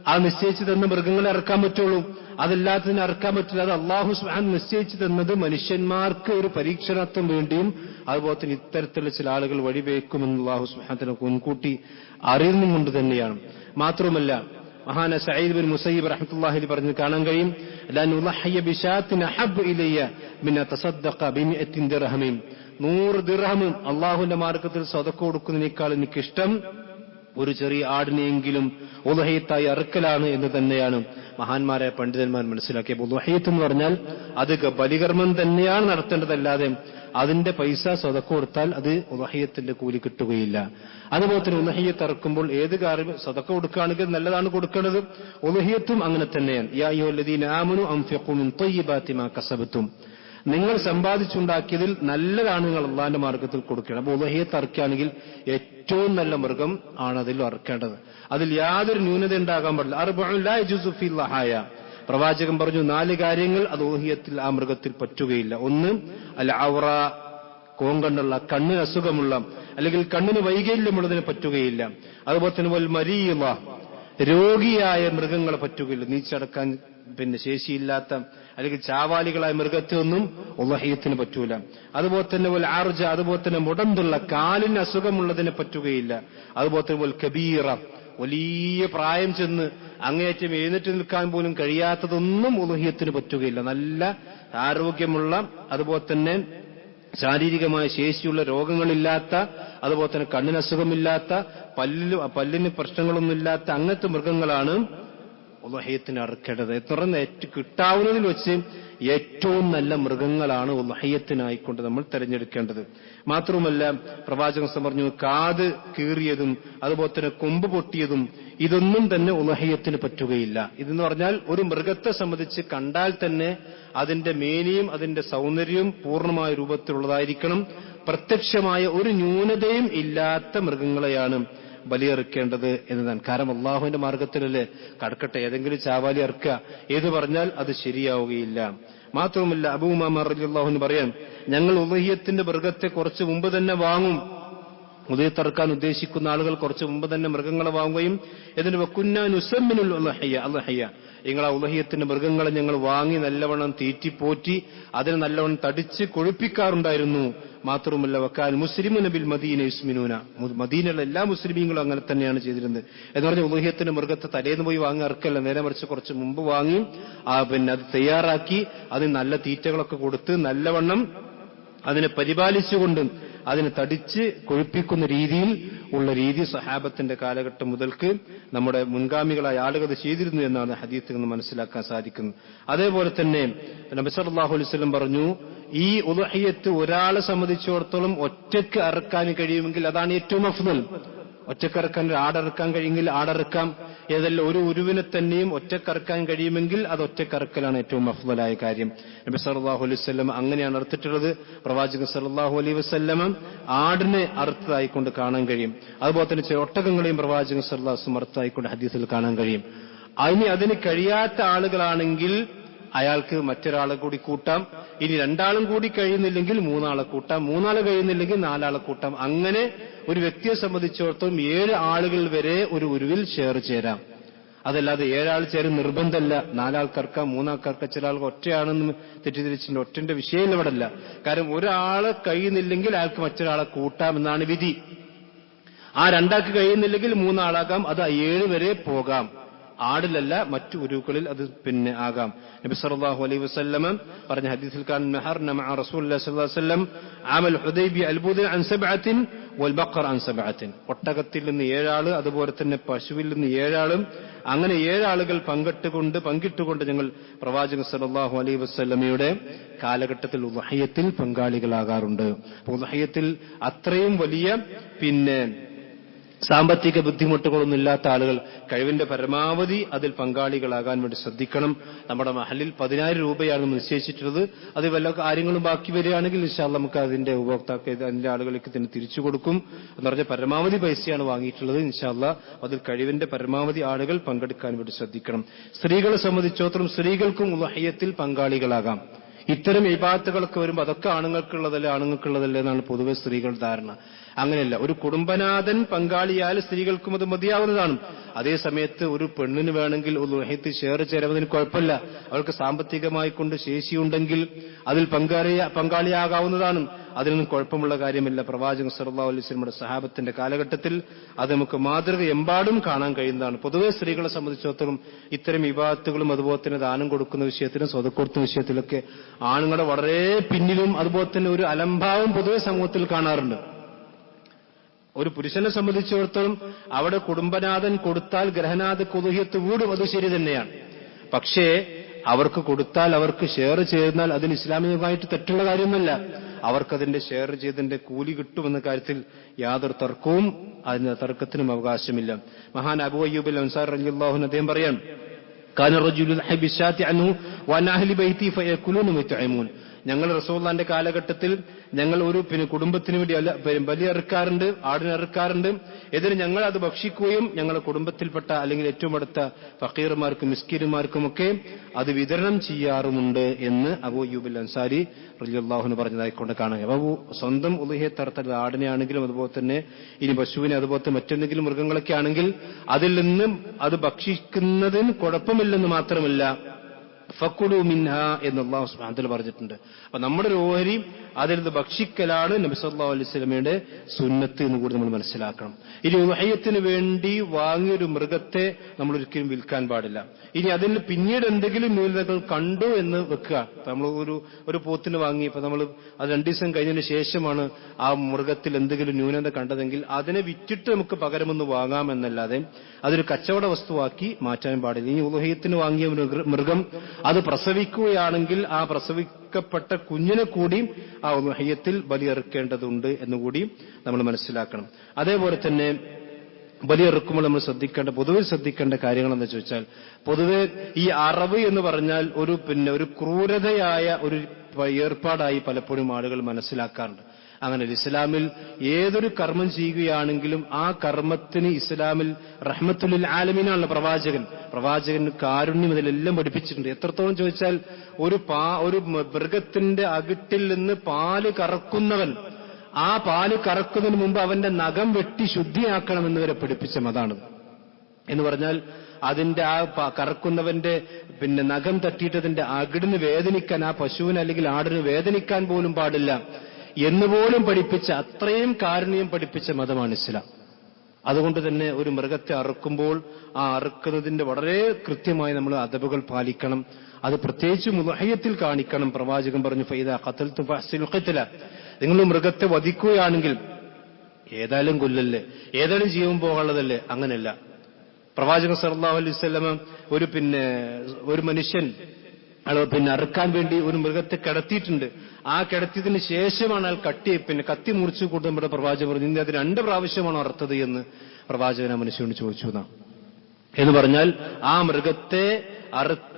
ആ നിശ്ചയിച്ചു തന്ന മൃഗങ്ങളെ അറുക്കാൻ പറ്റുള്ളൂ, അതല്ലാത്തതിനെ അറുക്കാൻ പറ്റില്ല. അത് അല്ലാഹു സുബ്ഹാനഹു നിശ്ചയിച്ചു തന്നത് മനുഷ്യന്മാർക്ക് ഒരു പരീക്ഷണത്വം വേണ്ടിയും അതുപോലെ തന്നെ ഇത്തരത്തിലുള്ള ചില ആളുകൾ വഴിവെക്കുമെന്ന് അല്ലാഹു സുബ്ഹാനഹു മുൻകൂട്ടി അറിയുന്നതുകൊണ്ട് തന്നെയാണ്. മാത്രമല്ല, മഹാന സഈദ് ബിൻ മുസയ്യിബ് റഹ്മത്തുള്ളാഹി അലൈഹി പറഞ്ഞു കാണാൻ കഴിയും, ലൻ ഉളഹിയ ബിശാത്തിൻ അഹബ്ബു ഇലയ്യ മിൻ തസദ്ദഖ ബിമിഅത്തിൻ ദിർഹമിൻ. 100 ദിർഹം അല്ലാഹുവിന്റെ മാർഗ്ഗത്തിൽ സദഖ കൊടുക്കുന്നതിനേക്കാൾ എനിക്കിഷ്ടം ഒരു ചെറിയ ആടിനെയെങ്കിലും ഉളഹിയത്തായി അറുക്കലാണ് എന്ന് തന്നെയാണ് മഹാന്മാരായ പണ്ഡിതന്മാർ മനസ്സിലാക്കിയ. ഉളഹിയത്ത് എന്ന് പറഞ്ഞാൽ അത് ബലികർമ്മം തന്നെയാണ് നടത്തേണ്ടതല്ലാതെ അതിന്റെ പൈസ സദഖ കൊടുത്താൽ അത് ഉളഹിയത്തിന്റെ കൂലി കിട്ടുകയില്ല. അതുപോലെ തന്നെ ഉളഹിയത്ത് ഇറക്കുമ്പോൾ ഏത് കാര്യം സദഖ കൊടുക്കുകയാണെങ്കിൽ നല്ലതാണ് കൊടുക്കേണ്ടത്. ഉളഹിയത്തും അങ്ങനെ തന്നെയാണ്. യാ അയ്യുഹല്ലദീന ആമനു അൻഫിഖൂ മിൻ ത്വയ്യിബാതി മാ കസബതും. നിങ്ങൾ സമ്പാദിച്ചുണ്ടാക്കിയതിൽ നല്ലതാണ് നിങ്ങൾ അള്ളാന്റെ മാർഗത്തിൽ കൊടുക്കണം. അപ്പോൾ ഉളഹിയത്ത് അറക്കുകയാണെങ്കിൽ ഏറ്റവും നല്ല മൃഗം ആണ് അതിൽ അറക്കേണ്ടത്. അതിൽ യാതൊരു ന്യൂനത ഉണ്ടാകാൻ പാടില്ല. അർബഉൻ ലാ യജൂസു ഫിൽ ലഹായ. പ്രവാചകൻ പറഞ്ഞു 4 കാര്യങ്ങൾ അത് ഉളഹിയത്തിൽ ആ മൃഗത്തിൽ പറ്റുകയില്ല. ഒന്ന് അൽ ഔറ, കോങ്കണ്ണുള്ള കണ്ണിന് അസുഖമുള്ള അല്ലെങ്കിൽ കണ്ണിന് വൈകല്യമുള്ളതിന് പറ്റുകയില്ല. അതുപോലെ തന്നെ വൽ മരീള, രോഗിയായ മൃഗങ്ങളെ പറ്റുകയില്ല. നീച്ചടക്കാൻ ശേഷിയില്ലാത്ത അല്ലെങ്കിൽ ചാവാലികളായ മൃഗത്തെ ഒന്നും ഉളഹിയത്തിന് പറ്റൂല. അതുപോലെ തന്നെ വൽ ആർജ, അതുപോലെ തന്നെ മുടന്തുള്ള കാലിന് അസുഖമുള്ളതിനെ പറ്റുകയില്ല. അതുപോലെ തന്നെ വൽ കബീറ, വലിയ പ്രായം ചെന്ന് അങ്ങേയറ്റം എഴുന്നേറ്റ് നിൽക്കാൻ പോലും കഴിയാത്തതൊന്നും ഉളഹിയത്തിന് പറ്റുകയില്ല. നല്ല ആരോഗ്യമുള്ള, അതുപോലെ തന്നെ ശാരീരികമായ ശേഷിയുള്ള, രോഗങ്ങളില്ലാത്ത, അതുപോലെ തന്നെ കണ്ണിന് അസുഖമില്ലാത്ത, പല്ലിന് പ്രശ്നങ്ങളൊന്നുമില്ലാത്ത അങ്ങനത്തെ മൃഗങ്ങളാണ് ഉളഹിയത്തിന് അറുക്കേണ്ടത്. തുടർന്ന് കിട്ടാവുന്നതിൽ വെച്ച് ഏറ്റവും നല്ല മൃഗങ്ങളാണ് ഉളഹിയത്തിനായിക്കൊണ്ട് നമ്മൾ തെരഞ്ഞെടുക്കേണ്ടത്. മാത്രവുമല്ല പ്രവാചകൻ പറഞ്ഞു, കാത് കീറിയതും അതുപോലെ തന്നെ കൊമ്പ് പൊട്ടിയതും ഇതൊന്നും തന്നെ ഉളഹിയത്തിന് പറ്റുകയില്ല. ഇതെന്ന് പറഞ്ഞാൽ ഒരു മൃഗത്തെ സംബന്ധിച്ച് കണ്ടാൽ തന്നെ അതിന്റെ മേനിയും അതിന്റെ സൗന്ദര്യവും പൂർണ്ണമായ രൂപത്തിലുള്ളതായിരിക്കണം. പ്രത്യക്ഷമായ ഒരു ന്യൂനതയും ഇല്ലാത്ത മൃഗങ്ങളെയാണ് ബലിയറുക്കേണ്ടത് എന്നതാണ്. കാരണം അള്ളാഹുവിന്റെ മാർഗത്തിലല്ലേ കടക്കട്ടെ, ഏതെങ്കിലും ചാവാലി അറുക്കുക ഏത് പറഞ്ഞാൽ അത് ശരിയാവുകയില്ല. മാത്രവുമല്ല അബൂ ഉമാമ റളിയല്ലാഹു അൻഹു പറയാൻ, ഞങ്ങൾ ഉളഹിയത്തിന്റെ മൃഗത്തെ കുറച്ച് മുമ്പ് തന്നെ വാങ്ങും. ഉദയത്തറക്കാൻ ഉദ്ദേശിക്കുന്ന ആളുകൾ കുറച്ച് മുമ്പ് തന്നെ മൃഗങ്ങളെ വാങ്ങുകയും എന്നിട്ട് വക്കുന്നാ നുസമ്മിനുൽ അൽഹയ്യ, നിങ്ങളെ ഉളഹിയത്തിന്റെ മൃഗങ്ങളെ ഞങ്ങൾ വാങ്ങി നല്ലവണ്ണം തീറ്റിപ്പോറ്റി അതിനെ നല്ലവണ്ണം തടിച്ച് കൊഴുപ്പിക്കാറുണ്ടായിരുന്നു. മാത്രവുമല്ല വക്കാൽ മുസ്ലിമുന ബിൽ മദീന യുസ്മിനൂന, മദീനയിലെ എല്ലാ മുസ്ലിമീങ്ങളും അങ്ങനെ തന്നെയാണ് ചെയ്തിരുന്നത്. എന്ന് പറഞ്ഞാൽ ഉളഹിയത്തിന്റെ മൃഗത്തെ തലേന്ന് പോയി വാങ്ങി അറക്കല്ല, നേരെ മറിച്ച് കുറച്ച് മുമ്പ് വാങ്ങി അത് തയ്യാറാക്കി അതിന് നല്ല തീറ്റകളൊക്കെ കൊടുത്ത് നല്ലവണ്ണം അതിനെ പരിപാലിച്ചുകൊണ്ട് അതിനെ തടിച്ച് കൊഴുപ്പിക്കുന്ന രീതിയിൽ ഉള്ള രീതി സഹാബത്തിന്റെ കാലഘട്ടം മുതൽക്ക് നമ്മുടെ മുൻഗാമികളായ ആളുകൾ ചെയ്തിരുന്നു എന്നാണ് ഹദീത്തിൽ നിന്ന് മനസ്സിലാക്കാൻ സാധിക്കുന്നത്. അതേപോലെ തന്നെ നബി സല്ലല്ലാഹു അലൈഹി വസല്ലം പറഞ്ഞു, ഈ ഉദ്ഹിയത്ത് ഒരാളെ സംബന്ധിച്ചിടത്തോളം ഒറ്റയ്ക്ക് അറക്കാൻ കഴിയുമെങ്കിൽ അതാണ് ഏറ്റവും അഫ്ദൽ. ഒറ്റക്കറക്കാൻ ആടറക്കാൻ കഴിയുമെങ്കിൽ ആടറക്കാം. ഏതല്ല ഒരു ഉരുവിനെ തന്നെയും ഒറ്റക്കറക്കാൻ കഴിയുമെങ്കിൽ അത് ഒറ്റക്കറക്കലാണ് ഏറ്റവും അഫ്ദലായ കാര്യം. നബി സല്ലല്ലാഹു അലൈഹി വസല്ലം അങ്ങനെയാണ് അറുത്തിട്ടുള്ളത്. പ്രവാചകൻ സല്ലല്ലാഹു അലൈഹി വസല്ലം ആടിനെ അറുത്തതായിക്കൊണ്ട് കാണാൻ കഴിയും. അതുപോലെ തന്നെ ചില ഒട്ടകങ്ങളെയും പ്രവാചകൻ സല്ലല്ലാഹു അലൈഹി വസല്ലം അറുത്തതായിക്കൊണ്ട് ഹദീസിൽ കാണാൻ കഴിയും. അതിന് കഴിയാത്ത ആളുകളാണെങ്കിൽ അയാൾക്ക് മറ്റൊരാളെ കൂടി കൂട്ടാം. ഇനി 2 ആളും കൂടി കഴിയുന്നില്ലെങ്കിൽ 3 ആളെ കൂട്ടാം. 3 ആള് കഴിയുന്നില്ലെങ്കിൽ 4 ആളെ കൂട്ടാം. അങ്ങനെ ഒരു വ്യക്തിയെ സംബന്ധിച്ചിടത്തോളം 7 ആളുകൾ വരെ ഒരു ഉരുവിൽ ഷെയർ ചേരാം. അതല്ലാതെ 7 ആൾ ചേരും നിർബന്ധമല്ല. 4 ആൾക്കാർക്കാം, 3 ആൾക്കാർക്കാം. ചില ആൾക്ക് ഒറ്റയാണെന്ന് തെറ്റിദ്ധരിച്ചിട്ടുണ്ട്. ഒറ്റന്റെ വിഷയം ഇവിടെ അല്ല. കാരണം ഒരാളെ കഴിയുന്നില്ലെങ്കിൽ അയാൾക്ക് മറ്റൊരാളെ കൂട്ടാം എന്നാണ് വിധി. ആ 2 ആൾക്ക് കഴിയുന്നില്ലെങ്കിൽ 3 ആളാകാം. അത് 7 വരെ പോകാം. ആടിലല്ല, മറ്റു ഉരുക്കളിൽ അത് ആകാം. നബി സല്ലല്ലാഹു അലൈഹി വസല്ലം പറഞ്ഞ ഹദീസിൽ കാണുന്ന നഹർന മഅ റസൂലുള്ളാഹി സ്വല്ലല്ലാഹു അലൈഹി വസല്ലം അമൽ ഹുദൈബിയ അൽബുദ അൻ 7 വൽ ബഖർ അൻ 7. ഒട്ടകത്തിൽ നിന്ന് 7 ആള്, അതുപോലെ തന്നെ പശുവിൽ നിന്ന് 7 ആളും, അങ്ങനെ 7 ആളുകൾ പങ്കിട്ടുകൊണ്ട് ഞങ്ങൾ പ്രവാചകൻ സല്ലല്ലാഹു അലൈഹി വസല്ലമയുടെ കാലഘട്ടത്തിൽ ഉദ്ഹിയത്തിൽ പങ്കാളികളാകാറുണ്ട്. ഉദ്ഹിയത്തിൽ അത്രയും വലിയ സാമ്പത്തിക ബുദ്ധിമുട്ടുകളൊന്നും ഇല്ലാത്ത ആളുകൾ കഴിവിന്റെ പരമാവധി അതിൽ പങ്കാളികളാകാൻ വേണ്ടി ശ്രദ്ധിക്കണം. നമ്മുടെ മഹലിൽ 10,000 രൂപയാണ് നിശ്ചയിച്ചിട്ടുള്ളത്. അത് വല്ല കാര്യങ്ങളും ബാക്കി വരികയാണെങ്കിൽ ഇൻഷാ അല്ലാഹ് നമുക്ക് അതിന്റെ അതിന്റെ ആളുകൾക്ക് തന്നെ തിരിച്ചു കൊടുക്കും എന്ന് പറഞ്ഞ പരമാവധി പൈസയാണ് വാങ്ങിയിട്ടുള്ളത്. ഇൻഷാ അല്ലാഹ് അതിൽ കഴിവിന്റെ പരമാവധി ആളുകൾ പങ്കെടുക്കാൻ വേണ്ടി ശ്രദ്ധിക്കണം. സ്ത്രീകളെ സംബന്ധിച്ചിടത്തോളം സ്ത്രീകൾക്കും ഉദ്ഹിയത്തിൽ പങ്കാളികളാകാം. ഇത്തരം ഇബാദത്തുകളൊക്കെ വരുമ്പോൾ അതൊക്കെ ആണുങ്ങൾക്കുള്ളതല്ലേ എന്നാണ് പൊതുവെ സ്ത്രീകളുടെ ധാരണ. അങ്ങനെയല്ല. ഒരു കുടുംബനാഥൻ പങ്കാളിയാൽ സ്ത്രീകൾക്കും അത് മതിയാവുന്നതാണ്. അതേ സമയത്ത് ഒരു പെണ്ണിന് വേണമെങ്കിൽ ഉദ്ഹിയത്തിൽ ഷെയർ ചേരുന്നതിന് കുഴപ്പമില്ല. അവൾക്ക് സാമ്പത്തികമായി കൊണ്ട് ശേഷിയുണ്ടെങ്കിൽ അതിൽ പങ്കാളിയാകാവുന്നതാണ്. അതിനൊന്നും കുഴപ്പമുള്ള കാര്യമില്ല. പ്രവാചകൻ സല്ലല്ലാഹു അലൈഹി വസല്ലമയുടെ സഹാബത്തിന്റെ കാലഘട്ടത്തിൽ അത് നമുക്ക് മാതൃക എമ്പാടും കാണാൻ കഴിയുന്നതാണ്. പൊതുവെ സ്ത്രീകളെ സംബന്ധിച്ചിടത്തോളം ഇത്തരം ഇബാദത്തുകളും അതുപോലെ തന്നെ ദാനം കൊടുക്കുന്ന വിഷയത്തിലും സ്വതക്ക കൊടുക്കുന്ന വിഷയത്തിലൊക്കെ ആണുങ്ങളെ വളരെ പിന്നിലും അതുപോലെ തന്നെ ഒരു അലംഭാവം പൊതുവെ സമൂഹത്തിൽ കാണാറുണ്ട്. ഒരു പുരുഷനെ സംബന്ധിച്ചിടത്തോളം അവിടെ കുടുംബനാഥൻ കൊടുത്താൽ ഗ്രഹനാഥ കുതുഹിയത്ത് വീടും, അത് ശരി തന്നെയാണ്. പക്ഷേ അവർക്ക് കൊടുത്താൽ അവർക്ക് ഷെയർ ചെയ്താൽ അതിന് ഇസ്ലാമികമായിട്ട് തെറ്റുള്ള കാര്യമൊന്നുമല്ല. അവർക്കതിന്റെ ഷെയർ ചെയ്തതിന്റെ കൂലി കിട്ടുമെന്ന കാര്യത്തിൽ യാതൊരു തർക്കവും അതിന് തർക്കത്തിനും അവകാശമില്ല. മഹാൻ അബൂ അയ്യൂബ് അൽ അൻസാരി റളിയല്ലാഹു അൻഹു അദ്ദേഹം പറയാൻ, കാന റജുലുൻ ഹബിശാതി അൻഹു വഅന അഹ്ലി ബൈതി ഫയകുലൂന മുതഅമൂൻ. ഞങ്ങൾ റസൂലുള്ളാഹിന്റെ കാലഘട്ടത്തിൽ ഞങ്ങൾ ഒരു കുടുംബത്തിന് വേണ്ടി ബലി അറുക്കാറുണ്ട്, ആടിനെ അറുക്കാറുണ്ട്. ഇതിന് ഞങ്ങൾ അത് ഭക്ഷിക്കുകയും ഞങ്ങളുടെ കുടുംബത്തിൽപ്പെട്ട അല്ലെങ്കിൽ ഏറ്റവും അടുത്ത ഫക്കീർമാർക്കും മിസ്കീന്മാർക്കുമൊക്കെ അത് വിതരണം ചെയ്യാറുമുണ്ട് എന്ന് അബൂ അയ്യൂബ് അൽ അൻസാരി റളിയല്ലാഹു അൻഹു പറഞ്ഞതായിക്കൊണ്ട് കാണുക. അബൂ സ്വന്തം ഉളുഹിയത്ത് അറുത്തത് ആടിനെ ആണെങ്കിലും അതുപോലെ തന്നെ ഇനി പശുവിനെ അതുപോലത്തെ മറ്റെന്തെങ്കിലും മൃഗങ്ങളൊക്കെ ആണെങ്കിൽ അതിൽ നിന്നും അത് ഭക്ഷിക്കുന്നതിന് കുഴപ്പമില്ലെന്ന് മാത്രമല്ല ഫക്കുലു മിൻഹ എന്ന് അല്ലാഹു സുബ്ഹാനഹു വ തആല പറഞ്ഞിട്ടുണ്ട്. അപ്പൊ നമ്മുടെ ഒരു ഓഹരി അതിൽ നിന്ന് ഭക്ഷിക്കലാണ് നബി സല്ലല്ലാഹു അലൈഹി വസല്ലമയുടെ സുന്നത്ത് എന്ന് കൂടി നമ്മൾ മനസ്സിലാക്കണം. ഇനി ഉദ്ഹിയത്തിന് വേണ്ടി വാങ്ങിയൊരു മൃഗത്തെ നമ്മൾ ഒരിക്കലും വിൽക്കാൻ പാടില്ല. ഇനി അതിന് പിന്നീട് എന്തെങ്കിലും ന്യൂനതകൾ കണ്ടു എന്ന് വെക്കുക. നമ്മൾ ഒരു പോത്തിന് വാങ്ങി, ഇപ്പൊ നമ്മൾ അത് 2 ദിവസം കഴിഞ്ഞതിന് ശേഷമാണ് ആ മൃഗത്തിൽ എന്തെങ്കിലും ന്യൂനത കണ്ടതെങ്കിൽ അതിനെ വിറ്റിട്ട് നമുക്ക് പകരമൊന്ന് വാങ്ങാമെന്നല്ലാതെ അതൊരു കച്ചവട വസ്തുവാക്കി മാറ്റാൻ പാടില്ല. ഈ ഉദ്ഹിയത്തിന് വാങ്ങിയ മൃഗം അത് പ്രസവിക്കുകയാണെങ്കിൽ ആ പ്രസവിക്കപ്പെട്ട കുഞ്ഞിനെ കൂടി ആ ഉദ്ഹിയത്തിൽ ബലിയറുക്കേണ്ടതുണ്ട് എന്നുകൂടി നമ്മൾ മനസ്സിലാക്കണം. അതേപോലെ തന്നെ ബലിയറുക്കുമ്പോൾ നമ്മൾ പൊതുവെ ശ്രദ്ധിക്കേണ്ട കാര്യങ്ങൾ എന്താ ചോദിച്ചാൽ, പൊതുവെ ഈ അറവ് എന്ന് പറഞ്ഞാൽ ഒരു ക്രൂരതയായ ഒരു ഏർപ്പാടായി പലപ്പോഴും ആളുകൾ മനസ്സിലാക്കാറുണ്ട്. അങ്ങനെ ഇസ്ലാമിൽ ഏതൊരു കർമ്മം ചെയ്യുകയാണെങ്കിലും ആ കർമ്മത്തിന് ഇസ്ലാമിൽ റഹ്മത്തുൽ ആലമീനാണല്ലോ പ്രവാചകൻ കാരുണ്യം ഇതിലെല്ലാം പഠിപ്പിച്ചിട്ടുണ്ട്. എത്രത്തോളം ചോദിച്ചാൽ ഒരു മൃഗത്തിന്റെ അകിട്ടിൽ നിന്ന് പാല് കറക്കുന്നവൻ ആ പാല് കറക്കുന്നതിന് മുമ്പ് അവന്റെ നഖം വെട്ടി ശുദ്ധിയാക്കണമെന്ന് വരെ പഠിപ്പിച്ച മതാണ്. എന്ന് പറഞ്ഞാൽ അതിന്റെ ആ കറക്കുന്നവന്റെ നഖം തട്ടിയിട്ടതിന്റെ അകിടിന് വേദനിക്കാൻ, ആ പശുവിന് അല്ലെങ്കിൽ ആടിന് വേദനിക്കാൻ പോലും പാടില്ല എന്നുപോലും പഠിപ്പിച്ച, അത്രയും കാരുണ്യം പഠിപ്പിച്ച മതമാണ് ഇസ്ലാം. അതുകൊണ്ട് തന്നെ ഒരു മൃഗത്തെ അറുക്കുമ്പോൾ ആ അറുക്കുന്നതിന്റെ വളരെ കൃത്യമായി നമ്മൾ അദബുകൾ പാലിക്കണം. അത് പ്രത്യേകിച്ച് ഉദ്ഹിയത്തിൽ കാണിക്കണം. പ്രവാചകൻ പറഞ്ഞു, ഫൈദാ ഖതൽതും ഫഅഹ്സിനുൽ ഖിത്ല. നിങ്ങൾ മൃഗത്തെ വധിക്കുകയാണെങ്കിൽ ഏതായാലും കൊല്ലല്ലേ, ഏതായാലും ജീവൻ പോകാനുള്ളതല്ലേ, അങ്ങനെയല്ല. പ്രവാചകൻ സല്ലല്ലാഹു അലൈഹി വസല്ലം ഒരു മനുഷ്യൻ അറുക്കാൻ വേണ്ടി ഒരു മൃഗത്തെ കിടത്തിയിട്ടുണ്ട്. ആ കിടത്തിയതിന് ശേഷമാണ് അയാൾ കത്തി മുറിച്ചു കൂട്ട് നമ്മുടെ പ്രവാചകൻ പറഞ്ഞു, ഇന്ന് അത് 2 പ്രാവശ്യമാണോ അറുത്തത് എന്ന് പ്രവാചകൻ ആ മനുഷ്യനോട് ചോദിച്ചു എന്ന് പറഞ്ഞാൽ ആ മൃഗത്തെ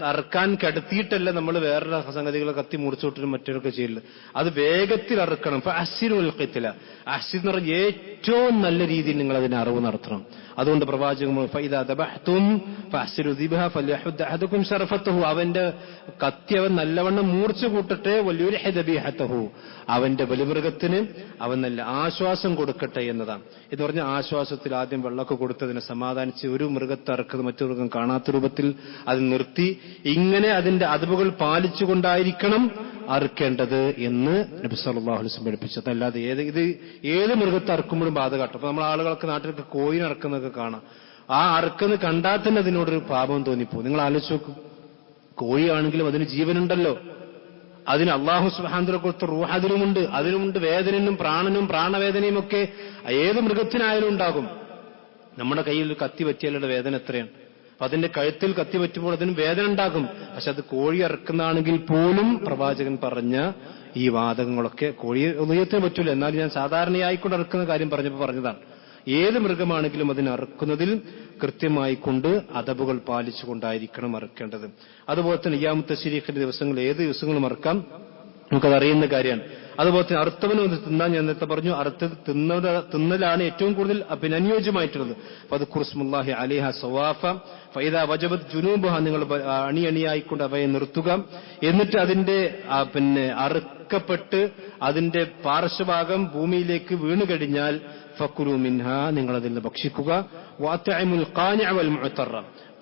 അറുക്കാൻ കിടത്തിയിട്ടല്ല നമ്മൾ വേറെ സംഗതികളെ കത്തി മുറിച്ചോട്ടിനും മറ്റൊക്കെ ചെയ്യില്ല. അത് വേഗത്തിൽ അറുക്കണം. അഹ്സിനുൽ ഖിത്ല, അഹ്സിൻ എന്ന് പറഞ്ഞാൽ ഏറ്റവും നല്ല രീതിയിൽ നിങ്ങൾ അതിനെ അറിവ് നടത്തണം. അതുകൊണ്ട് പ്രവാചകൻ ഫൈദാ ദബഹ്തും ഫഅഹ്സിനു ദിബ്ഹ ഫൽയഹുദ് അഹദുകും ശറഫതഹു, അവന്റെ കത്തി അവൻ നല്ലവണ്ണം മൂർച്ച കൂട്ടട്ടെ, വൽയുൽഹി ദബീഹതഹു, അവന്റെ ബലിമൃഗത്തിന് അവൻ നല്ല ആശ്വാസം കൊടുക്കട്ടെ എന്നതാണ്. എന്ന് പറഞ്ഞാൽ ആശ്വാസത്തിൽ ആദ്യം വെള്ളമൊക്കെ കൊടുത്തതിനെ സമാധാനിച്ച് ഒരു മൃഗത്തെ അറക്കുന്നത് മറ്റൊരു മൃഗം കാണാത്ത രൂപത്തിൽ അത് നിർത്തി ഇങ്ങനെ അതിന്റെ അദബുകൾ പാലിച്ചുകൊണ്ടായിരിക്കണം അറുക്കേണ്ടത് എന്ന് നബി സല്ലല്ലാഹു അലൈഹി വസല്ലം പഠിപ്പിച്ചത്. അല്ലാതെ ഏത് മൃഗത്തെ അറുക്കുമ്പോഴും ബാധകാട്ടും. അപ്പൊ നമ്മൾ ആളുകൾക്ക് നാട്ടിലൊക്കെ കോഴിനെ അറക്കുന്നതൊക്കെ കാണാം. ആ അറുക്കുന്നത് കണ്ടാൽ തന്നെ അതിനോടൊരു പാപം തോന്നിപ്പോ. നിങ്ങൾ ആലോചിച്ച് നോക്കും, കോഴിയാണെങ്കിലും അതിന് ജീവനുണ്ടല്ലോ, അതിന് അല്ലാഹു സുബ്ഹാനഹു വ തആല കൊടുത്ത റൂഹ് അതിലുമുണ്ട് വേദനയും പ്രാണനും പ്രാണവേദനയും ഒക്കെ ഏത് മൃഗത്തിനായാലും ഉണ്ടാകും. നമ്മുടെ കയ്യിൽ കത്തി പറ്റിയാലുള്ള വേദന എത്രയാണ്? അപ്പൊ അതിന്റെ കഴുത്തിൽ കത്തി പറ്റുമ്പോൾ അതിന് വേദന ഉണ്ടാകും. പക്ഷെ അത് കോഴി അറക്കുന്നതാണെങ്കിൽ പോലും പ്രവാചകൻ പറഞ്ഞ ഈ വാദകങ്ങളൊക്കെ കോഴിയെ ഉദയത്തിന് പറ്റൂല. എന്നാൽ ഞാൻ സാധാരണയായിക്കൊണ്ട് അറക്കുന്ന കാര്യം പറഞ്ഞതാണ്. ഏത് മൃഗമാണെങ്കിലും അതിനെ അറുക്കുന്നതിൽ കൃത്യമായിക്കൊണ്ട് അദബുകൾ പാലിച്ചുകൊണ്ടായിരിക്കണം അറുക്കേണ്ടത്. അതുപോലെ തന്നെ അയ്യാമുത്ത് തശ്രീഖിന്റെ ദിവസങ്ങൾ ഏത് ദിവസങ്ങളും അറുക്കാം, നമുക്കത് അറിയുന്ന കാര്യമാണ്. അതുപോലെ തന്നെ അറുത്തവന് ഒന്ന് തിന്നാൻ ഞാൻ നേരത്തെ പറഞ്ഞു, തിന്നലാണ് ഏറ്റവും കൂടുതൽ അനുയോജ്യമായിട്ടുള്ളത്. ഫദ്കുറുസ്മുല്ലാഹി അലൈഹ സവാഫ ഫൈദാ വജബത് ജുനൂബുഹ, നിങ്ങൾ അണിയായിക്കൊണ്ട് അവയെ നിർത്തുക. എന്നിട്ട് അതിന്റെ അറുക്കപ്പെട്ട് അതിന്റെ പാർശ്വഭാഗം ഭൂമിയിലേക്ക് വീണു കഴിഞ്ഞാൽ ഫക്കുലു മിൻഹ, നിങ്ങൾ അതിൽ നിന്ന് ഭക്ഷിക്കുക. വഅത്ഇമുൽ ഖാനിഅ വൽ മുഅ്തറ,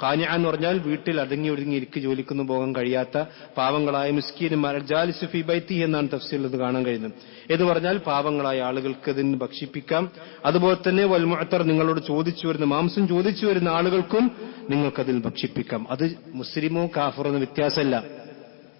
ഖാനിഅ എന്ന് പറഞ്ഞാൽ വീട്ടിൽ അടങ്ങി ഒതുങ്ങിയിരിക്ക് ജോലിക്കൊന്നും പോകാൻ കഴിയാത്ത പാവങ്ങളായ മിസ്കീനുമാർ. ജാലിസു ഫീ ബൈത്തി എന്നാണ് തഫ്സീറിൽ ഇത് കാണാൻ കഴിയുന്നത്. എന്ന് പറഞ്ഞാൽ പാവങ്ങളായ ആളുകൾക്ക് അതിന് ഭക്ഷിപ്പിക്കാം. അതുപോലെ തന്നെ വൽ മുഅ്തർ, നിങ്ങളോട് ചോദിച്ചു വരുന്ന മാംസം ചോദിച്ചു വരുന്ന ആളുകൾക്കും നിങ്ങൾക്കതിൽ ഭക്ഷിപ്പിക്കാം. അത് മുസ്ലിമോ കാഫിറോ എന്ന വ്യത്യാസമല്ല.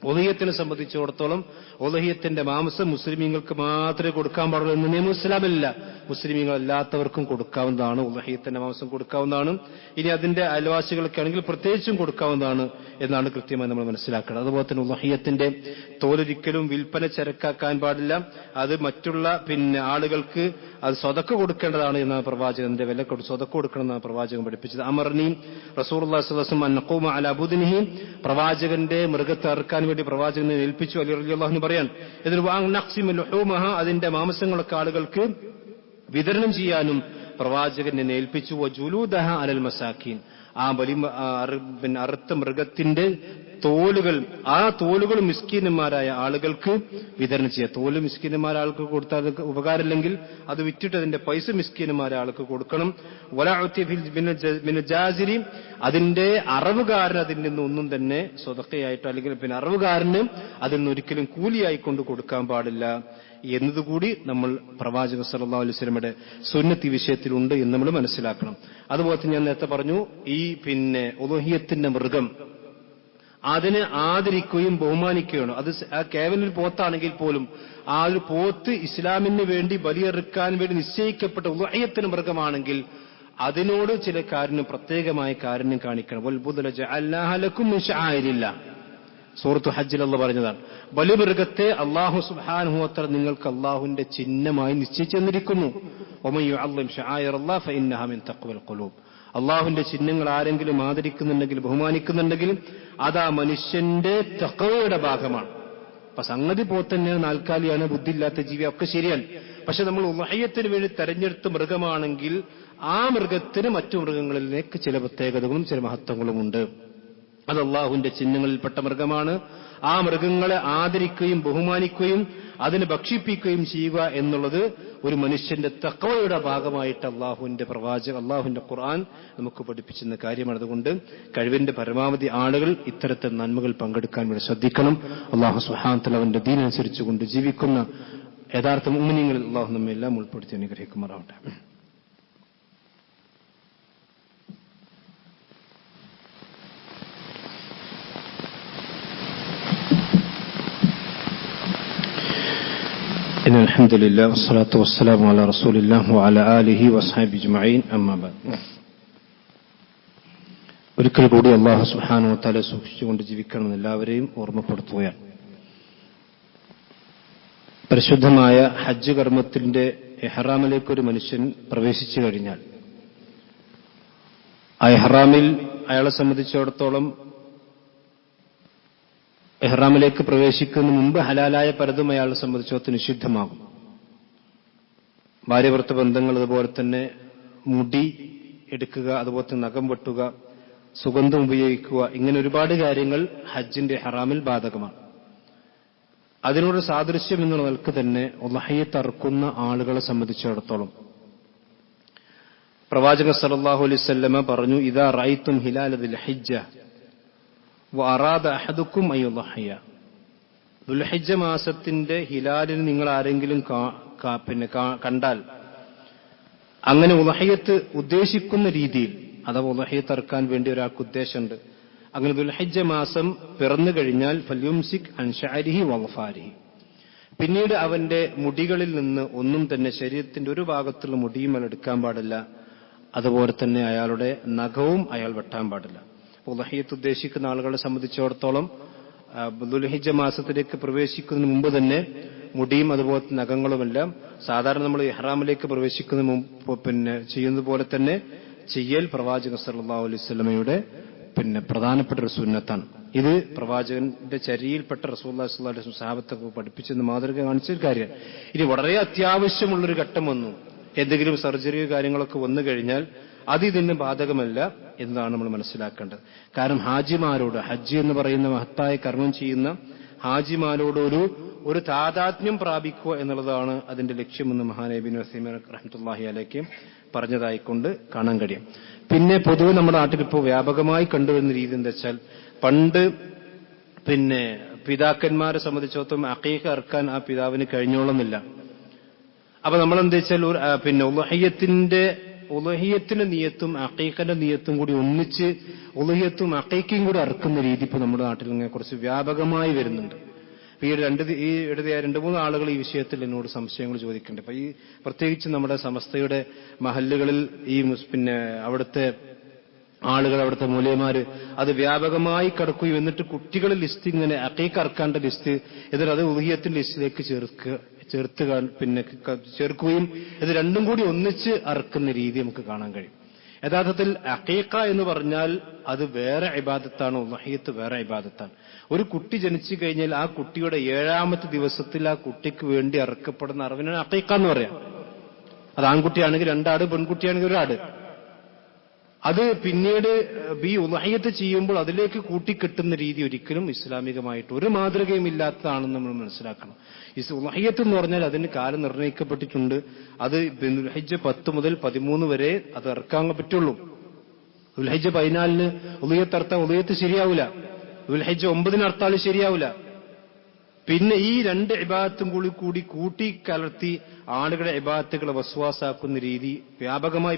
ഉളഹിയത്തിനെ സംബന്ധിച്ചിടത്തോളം ഉളഹിയത്തിന്റെ മാംസം മുസ്ലിമീങ്ങൾക്ക് മാത്രമേ കൊടുക്കാൻ പാടുള്ളൂ എന്ന് നിയമം ഇസ്ലാമില്ല. മുസ്ലിമീങ്ങൾ അല്ലാത്തവർക്കും കൊടുക്കാവുന്നതാണ്. ഉളഹിയത്തിന്റെ മാംസം കൊടുക്കാവുന്നതാണ്. ഇനി അതിന്റെ അയൽവാസികളൊക്കെ ആണെങ്കിൽ പ്രത്യേകിച്ചും കൊടുക്കാവുന്നതാണ് എന്നാണ് കൃത്യമായി നമ്മൾ മനസ്സിലാക്കുന്നത്. അതുപോലെ തന്നെ ഉളഹിയത്തിന്റെ തോലൊരിക്കലും വിൽപ്പന ചരക്കാക്കാൻ പാടില്ല. അത് മറ്റുള്ള ആളുകൾക്ക് അത് സ്വതക്ക കൊടുക്കേണ്ടതാണ് എന്നാണ് പ്രവാചകന്റെ വില സ്വതക്ക കൊടുക്കണമെന്നാണ് പ്രവാചകൻ പഠിപ്പിച്ചത്. അമർനി റസൂലുള്ളാഹി സ്വല്ലല്ലാഹു അലൈഹി വസല്ലം അൻ നഖൂമ അലാ ബുദ്നിഹി, പ്രവാചകന്റെ മൃഗത്തെ അറുക്കാൻ വേണ്ടി പ്രവാചകനെ ഏൽപ്പിച്ചു. അലി റളിയല്ലാഹു അൻഹു പറയാൻ, ഇതിൽ നഖ്സിമു ലുഹൂമഹ, അതിന്റെ മാംസങ്ങളൊക്കെ ആളുകൾക്ക് വിതരണം ചെയ്യാനും പ്രവാചകനെ ഏൽപ്പിച്ചു. വജുലൂദഹ അലൽ മസാക്കീൻ, ആ അറുത്ത മൃഗത്തിന്റെ തോലുകൾ, ആ തോലുകൾ മിസ്കീനന്മാരായ ആളുകൾക്ക് വിതരണം ചെയ്യുക. തോല് മിസ്കീനന്മാരായ ആൾക്ക് കൊടുത്താൽ ഉപകാരമില്ലെങ്കിൽ അത് വിറ്റിട്ട് അതിന്റെ പൈസ മിസ്കീനന്മാരായ ആൾക്ക് കൊടുക്കണം. ജാസിരി, അതിന്റെ അറവുകാരൻ അതിൽ നിന്ന് ഒന്നും തന്നെ സ്വതക്കയായിട്ടോ അല്ലെങ്കിൽ അറവുകാരന് അതിൽ നിന്ന് ഒരിക്കലും കൂലിയായി കൊണ്ട് കൊടുക്കാൻ പാടില്ല എന്നതുകൂടി നമ്മൾ പ്രവാചകൻ സല്ലല്ലാഹു അലൈഹി വസല്ലമയുടെ സുന്നത്തി വിഷയത്തിലുണ്ട് എന്ന് നമ്മൾ മനസ്സിലാക്കണം. അതുപോലെ തന്നെ ഞാൻ നേരത്തെ പറഞ്ഞു, ഈ ഉളുഹിയത്തിന്റെ മൃഗം അതിനെ ആദരിക്കുകയും ബഹുമാനിക്കുകയാണ്. അത് കേവലം ഒരു പോത്താണെങ്കിൽ പോലും ആ ഒരു പോത്ത് ഇസ്ലാമിന് വേണ്ടി ബലിയെറുക്കാൻ വേണ്ടി നിശ്ചയിക്കപ്പെട്ട ഉളുഹിയത്തിന് മൃഗമാണെങ്കിൽ അതിനോട് ചില പ്രത്യേകമായ കാരുണ്യം കാണിക്കണം. വൽബുദല ജഅൽനാഹ ലക്കും മിൻ ശആഇരില്ലാഹ്, സൂറത്തു ഹജ്ജിൽ അല്ലാഹു പറഞ്ഞതാണ്. ബലിമൃഗത്തെ അല്ലാഹു സുബ്ഹാനഹു വ തആല നിങ്ങൾക്ക് അല്ലാഹുവിന്റെ ചിഹ്നമായി നിശ്ചയിച്ചു തന്നിരിക്കുന്നു. വമൻ യുഅള്ളിം ശആയിറല്ലാഹി ഫഇന്നഹാ മിൻ തഖ്വൽ ഖുലൂബ്, അല്ലാഹുവിന്റെ ചിഹ്നങ്ങൾ ആരെങ്കിലും ആദരിക്കുന്നുണ്ടെങ്കിൽ ബഹുമാനിക്കുന്നുണ്ടെങ്കിൽ അതാ മനുഷ്യന്റെ തഖ്വയുടെ ഭാഗമാണ്. അപ്പൊ സംഗതി പോത്തന്നെയാണ്, നാൽക്കാലിയാണ്, ബുദ്ധിയില്ലാത്ത ജീവി, ഒക്കെ ശരിയാണ്. പക്ഷെ നമ്മൾ ഉളഹിയത്തിന് വേണ്ടി തെരഞ്ഞെടുത്ത മൃഗമാണെങ്കിൽ ആ മൃഗത്തിന് മറ്റു മൃഗങ്ങളിലേക്ക് ചില പ്രത്യേകതകളും ചില മഹത്വങ്ങളും ഉണ്ട്. അത് അള്ളാഹുവിന്റെ ചിഹ്നങ്ങളിൽപ്പെട്ട മൃഗമാണ്. ആ മൃഗങ്ങളെ ആദരിക്കുകയും ബഹുമാനിക്കുകയും അതിനെ ഭക്ഷിപ്പിക്കുകയും ചെയ്യുക എന്നുള്ളത് ഒരു മനുഷ്യന്റെ തഖ്വയുടെ ഭാഗമായിട്ട് അള്ളാഹുവിന്റെ ഖുർആൻ നമുക്ക് പഠിപ്പിച്ചിരുന്ന കാര്യമാണ്. അതുകൊണ്ട് കഴിവിന്റെ പരമാവധി ആളുകൾ ഇത്തരത്തിൽ നന്മകൾ പങ്കെടുക്കാൻ വേണ്ടി ശ്രദ്ധിക്കണം. അള്ളാഹു സുബ്ഹാനഹു വ തആല അവന്റെ ദീൻ അനുസരിച്ചുകൊണ്ട് ജീവിക്കുന്ന യഥാർത്ഥ മുഅ്മിനീങ്ങളിൽ അള്ളാഹു നമ്മെ എല്ലാം ഉൾപ്പെടുത്തി അനുഗ്രഹിക്കുമാറാവട്ടെ. إن الحمد لله والصلاة والسلام على رسول الله وعلى آله وصحبه أجمعين أما بعد. ഒരിക്കൽ കൂടി അല്ലാഹു സുബ്ഹാനഹു വ തആല സൂക്ഷിച്ചുകൊണ്ട് ജീവിക്കണമെന്ന് എല്ലാവരെയും ഓർമ്മപ്പെടുത്തുകയാണ്. പരിശുദ്ധമായ ഹജ്ജ് കർമ്മത്തിന്റെ ഇഹ്റാമിലേക്ക് ഒരു മനുഷ്യൻ പ്രവേശിച്ചു കഴിഞ്ഞാൽ ആ ഇഹ്റാമിൽ അയാളെ സംബന്ധിച്ചിടത്തോളം ഇഹ്റാമിലേക്ക് പ്രവേശിക്കുന്നതിന് മുമ്പ് ഹലാലായ പലതും അയാളെ സംബന്ധിച്ചിടത്തോളം നിഷിദ്ധമാകും. ഭാര്യഭർത്തൃ ബന്ധങ്ങൾ, അതുപോലെ തന്നെ മുടി എടുക്കുക, അതുപോലെ തന്നെ നഖം വെട്ടുക, സുഗന്ധം ഉപയോഗിക്കുക, ഇങ്ങനെ ഒരുപാട് കാര്യങ്ങൾ ഹജ്ജിന്റെ ഇഹ്റാമിൽ ബാധകമാണ്. അതിനോട് സാദൃശ്യം എന്നുള്ള നിലക്ക് തന്നെ ഉളഹിയത്ത് അറുക്കുന്ന ആളുകളെ സംബന്ധിച്ചിടത്തോളം പ്രവാചകൻ സല്ലല്ലാഹു അലൈഹി വസല്ലമ പറഞ്ഞു, ഇദാ റഅയ്തും ഹിലാല ദിൽ ഹിജ്ജ വഅറാദ അഹദുക്കും അൻ യുളഹിയ, ദുൽഹിജ്ജ മാസത്തിന്റെ ഹിലാലിന് നിങ്ങൾ ആരെങ്കിലും കണ്ടാൽ അങ്ങനെ ഉളഹിയത്ത് ഉദ്ദേശിക്കുന്ന രീതിയിൽ, അഥവാ ഉളഹിയത്ത് അറുക്കാൻ വേണ്ടി ഒരാൾക്ക് ഉദ്ദേശമുണ്ട്, അങ്ങനെ ദുൽഹിജ്ജ മാസം പിറന്നു കഴിഞ്ഞാൽ ഫൽയുംസിക് അൻ ശഅരിഹി വഗ്ഫാരിഹി, പിന്നീട് അവന്റെ മുടികളിൽ നിന്ന് ഒന്നും തന്നെ, ശരീരത്തിന്റെ ഒരു ഭാഗത്തുള്ള മുടിയും അയാൾ എടുക്കാൻ പാടില്ല, അതുപോലെ തന്നെ അയാളുടെ നഖവും അയാൾ വെട്ടാൻ പാടില്ല. ഉളഹിയത്ത് ഉദ്ദേശിക്കുന്ന ആളുകളെ സംബന്ധിച്ചിടത്തോളം ദുൽഹിജ്ജ മാസത്തിലേക്ക് പ്രവേശിക്കുന്നതിന് മുമ്പ് തന്നെ മുടിയും അതുപോലെ നഖങ്ങളുമെല്ലാം സാധാരണ നമ്മൾ ഇഹ്റാമിലേക്ക് പ്രവേശിക്കുന്നതിന് മുമ്പ് ചെയ്യുന്നത് പോലെ തന്നെ ചെയ്യൽ പ്രവാചകൻ സല്ലല്ലാഹു അലൈഹി വസല്ലമയുടെ പ്രധാനപ്പെട്ട ഒരു സുന്നത്താണ്. ഇത് പ്രവാചകന്റെ ചര്യയിൽപ്പെട്ട റസൂലുള്ളാഹി സ്വല്ലല്ലാഹു അലൈഹി വസല്ലം സഹാബത്തൊക്കെ പഠിപ്പിച്ചെന്ന് മാതൃക കാണിച്ചൊരു കാര്യമാണ്. ഇനി വളരെ അത്യാവശ്യമുള്ളൊരു ഘട്ടം വന്നു, എന്തെങ്കിലും സർജറിയോ കാര്യങ്ങളൊക്കെ വന്നു കഴിഞ്ഞാൽ അത് ഇതിന് ബാധകമല്ല എന്നാണ് നമ്മൾ മനസ്സിലാക്കേണ്ടത്. കാരണം ഹാജിമാരോട്, ഹജ്ജ് എന്ന് പറയുന്ന മഹത്തായ കർമ്മം ചെയ്യുന്ന ഹാജിമാരോട് ഒരു താതാത്മ്യം പ്രാപിക്കുക എന്നുള്ളതാണ് അതിന്റെ ലക്ഷ്യമെന്ന് മഹാനബി ഇബ്നു ഉസൈമീൻ റഹ്മത്തുള്ളാഹി അലൈഹി പറഞ്ഞതായിക്കൊണ്ട് കാണാൻ കഴിയും. പിന്നെ പൊതുവെ നമ്മുടെ നാട്ടിൽ ഇപ്പോൾ വ്യാപകമായി കണ്ടുവരുന്ന രീതി എന്താ വെച്ചാൽ, പണ്ട് പിതാക്കന്മാരെ സംബന്ധിച്ചിടത്തോളം അഖീഖ അറക്കാൻ ആ പിതാവിന് കഴിഞ്ഞോളുന്നില്ല. അപ്പൊ നമ്മളെന്താ വെച്ചാൽ ഉളുഹിയ്യത്തിന്റെ നിയത്തും അഖീഖന്റെ നിയത്തും കൂടി ഒന്നിച്ച് ഉളുഹിയ്യത്തും അഖീഖയും കൂടി അറക്കുന്ന രീതി ഇപ്പൊ നമ്മുടെ നാട്ടിൽ ഇങ്ങനെ കുറച്ച് വ്യാപകമായി വരുന്നുണ്ട്. ഈ 2-3 ആളുകൾ ഈ വിഷയത്തിൽ എന്നോട് സംശയങ്ങൾ ചോദിക്കുന്നുണ്ട്. അപ്പൊ ഈ പ്രത്യേകിച്ച് നമ്മുടെ സമസ്തയുടെ മഹല്ലുകളിൽ ഈ അവിടുത്തെ ആളുകൾ, അവിടുത്തെ മൂലയമാര് അത് വ്യാപകമായി കടക്കുകയും എന്നിട്ട് കുട്ടികളുടെ ലിസ്റ്റ് ഇങ്ങനെ അഖീഖ അറക്കാന്റെ ലിസ്റ്റ് എന്നിട്ട് അത് ഉളുഹിയ്യത്തിന്റെ ലിസ്റ്റിലേക്ക് ചേർക്കുകയും ഇത് രണ്ടും കൂടി ഒന്നിച്ച് അറക്കുന്ന രീതി നമുക്ക് കാണാൻ കഴിയും. യഥാർത്ഥത്തിൽ അഖീഖ എന്ന് പറഞ്ഞാൽ അത് വേറെ ഇബാദത്താണ്, ഉളുഹിയ്യത്ത് വേറെ ഇബാദത്താണ്. ഒരു കുട്ടി ജനിച്ചു കഴിഞ്ഞാൽ ആ കുട്ടിയുടെ 7ാമത്തെ ദിവസത്തിൽ ആ കുട്ടിക്ക് വേണ്ടി അറക്കപ്പെടുന്ന അറിവിനാണ് അഖീഖ എന്ന് പറയാം. അത് ആൺകുട്ടിയാണെങ്കിൽ 2 ആട്, പെൺകുട്ടിയാണെങ്കിൽ 1 ആട്. അത് പിന്നീട് ഈ ഉളുഹിയ്യത്ത് ചെയ്യുമ്പോൾ അതിലേക്ക് കൂട്ടിക്കെട്ടുന്ന രീതി ഒരിക്കലും ഇസ്ലാമികമായിട്ട് ഒരു മാതൃകയും ഇല്ലാത്തതാണെന്ന് നമ്മൾ മനസ്സിലാക്കണം. ഉളുഹിയ്യത്ത് എന്ന് പറഞ്ഞാൽ അതിന് കാലം നിർണ്ണയിക്കപ്പെട്ടിട്ടുണ്ട്. അത് ദുൽഹിജ്ജ 10 മുതൽ 13 വരെ അത് ഇറക്കാൻ പറ്റുള്ളൂ. ദുൽഹിജ്ജ 14 ഉളുഹിയ്യത്ത് അർത്താൽ ഉളുഹിയ്യത്ത് ശരിയാവില്ല. ദുൽഹിജ്ജ 9 അർത്താൽ ശരിയാവില്ല. പിന്നെ ഈ 2 ഇബാദത്തും കൂടി കൂട്ടിക്കലർത്തി ആളുകളെ ഇബാദത്തുകളെ വസ്വാസാക്കുന്ന രീതി വ്യാപകമായി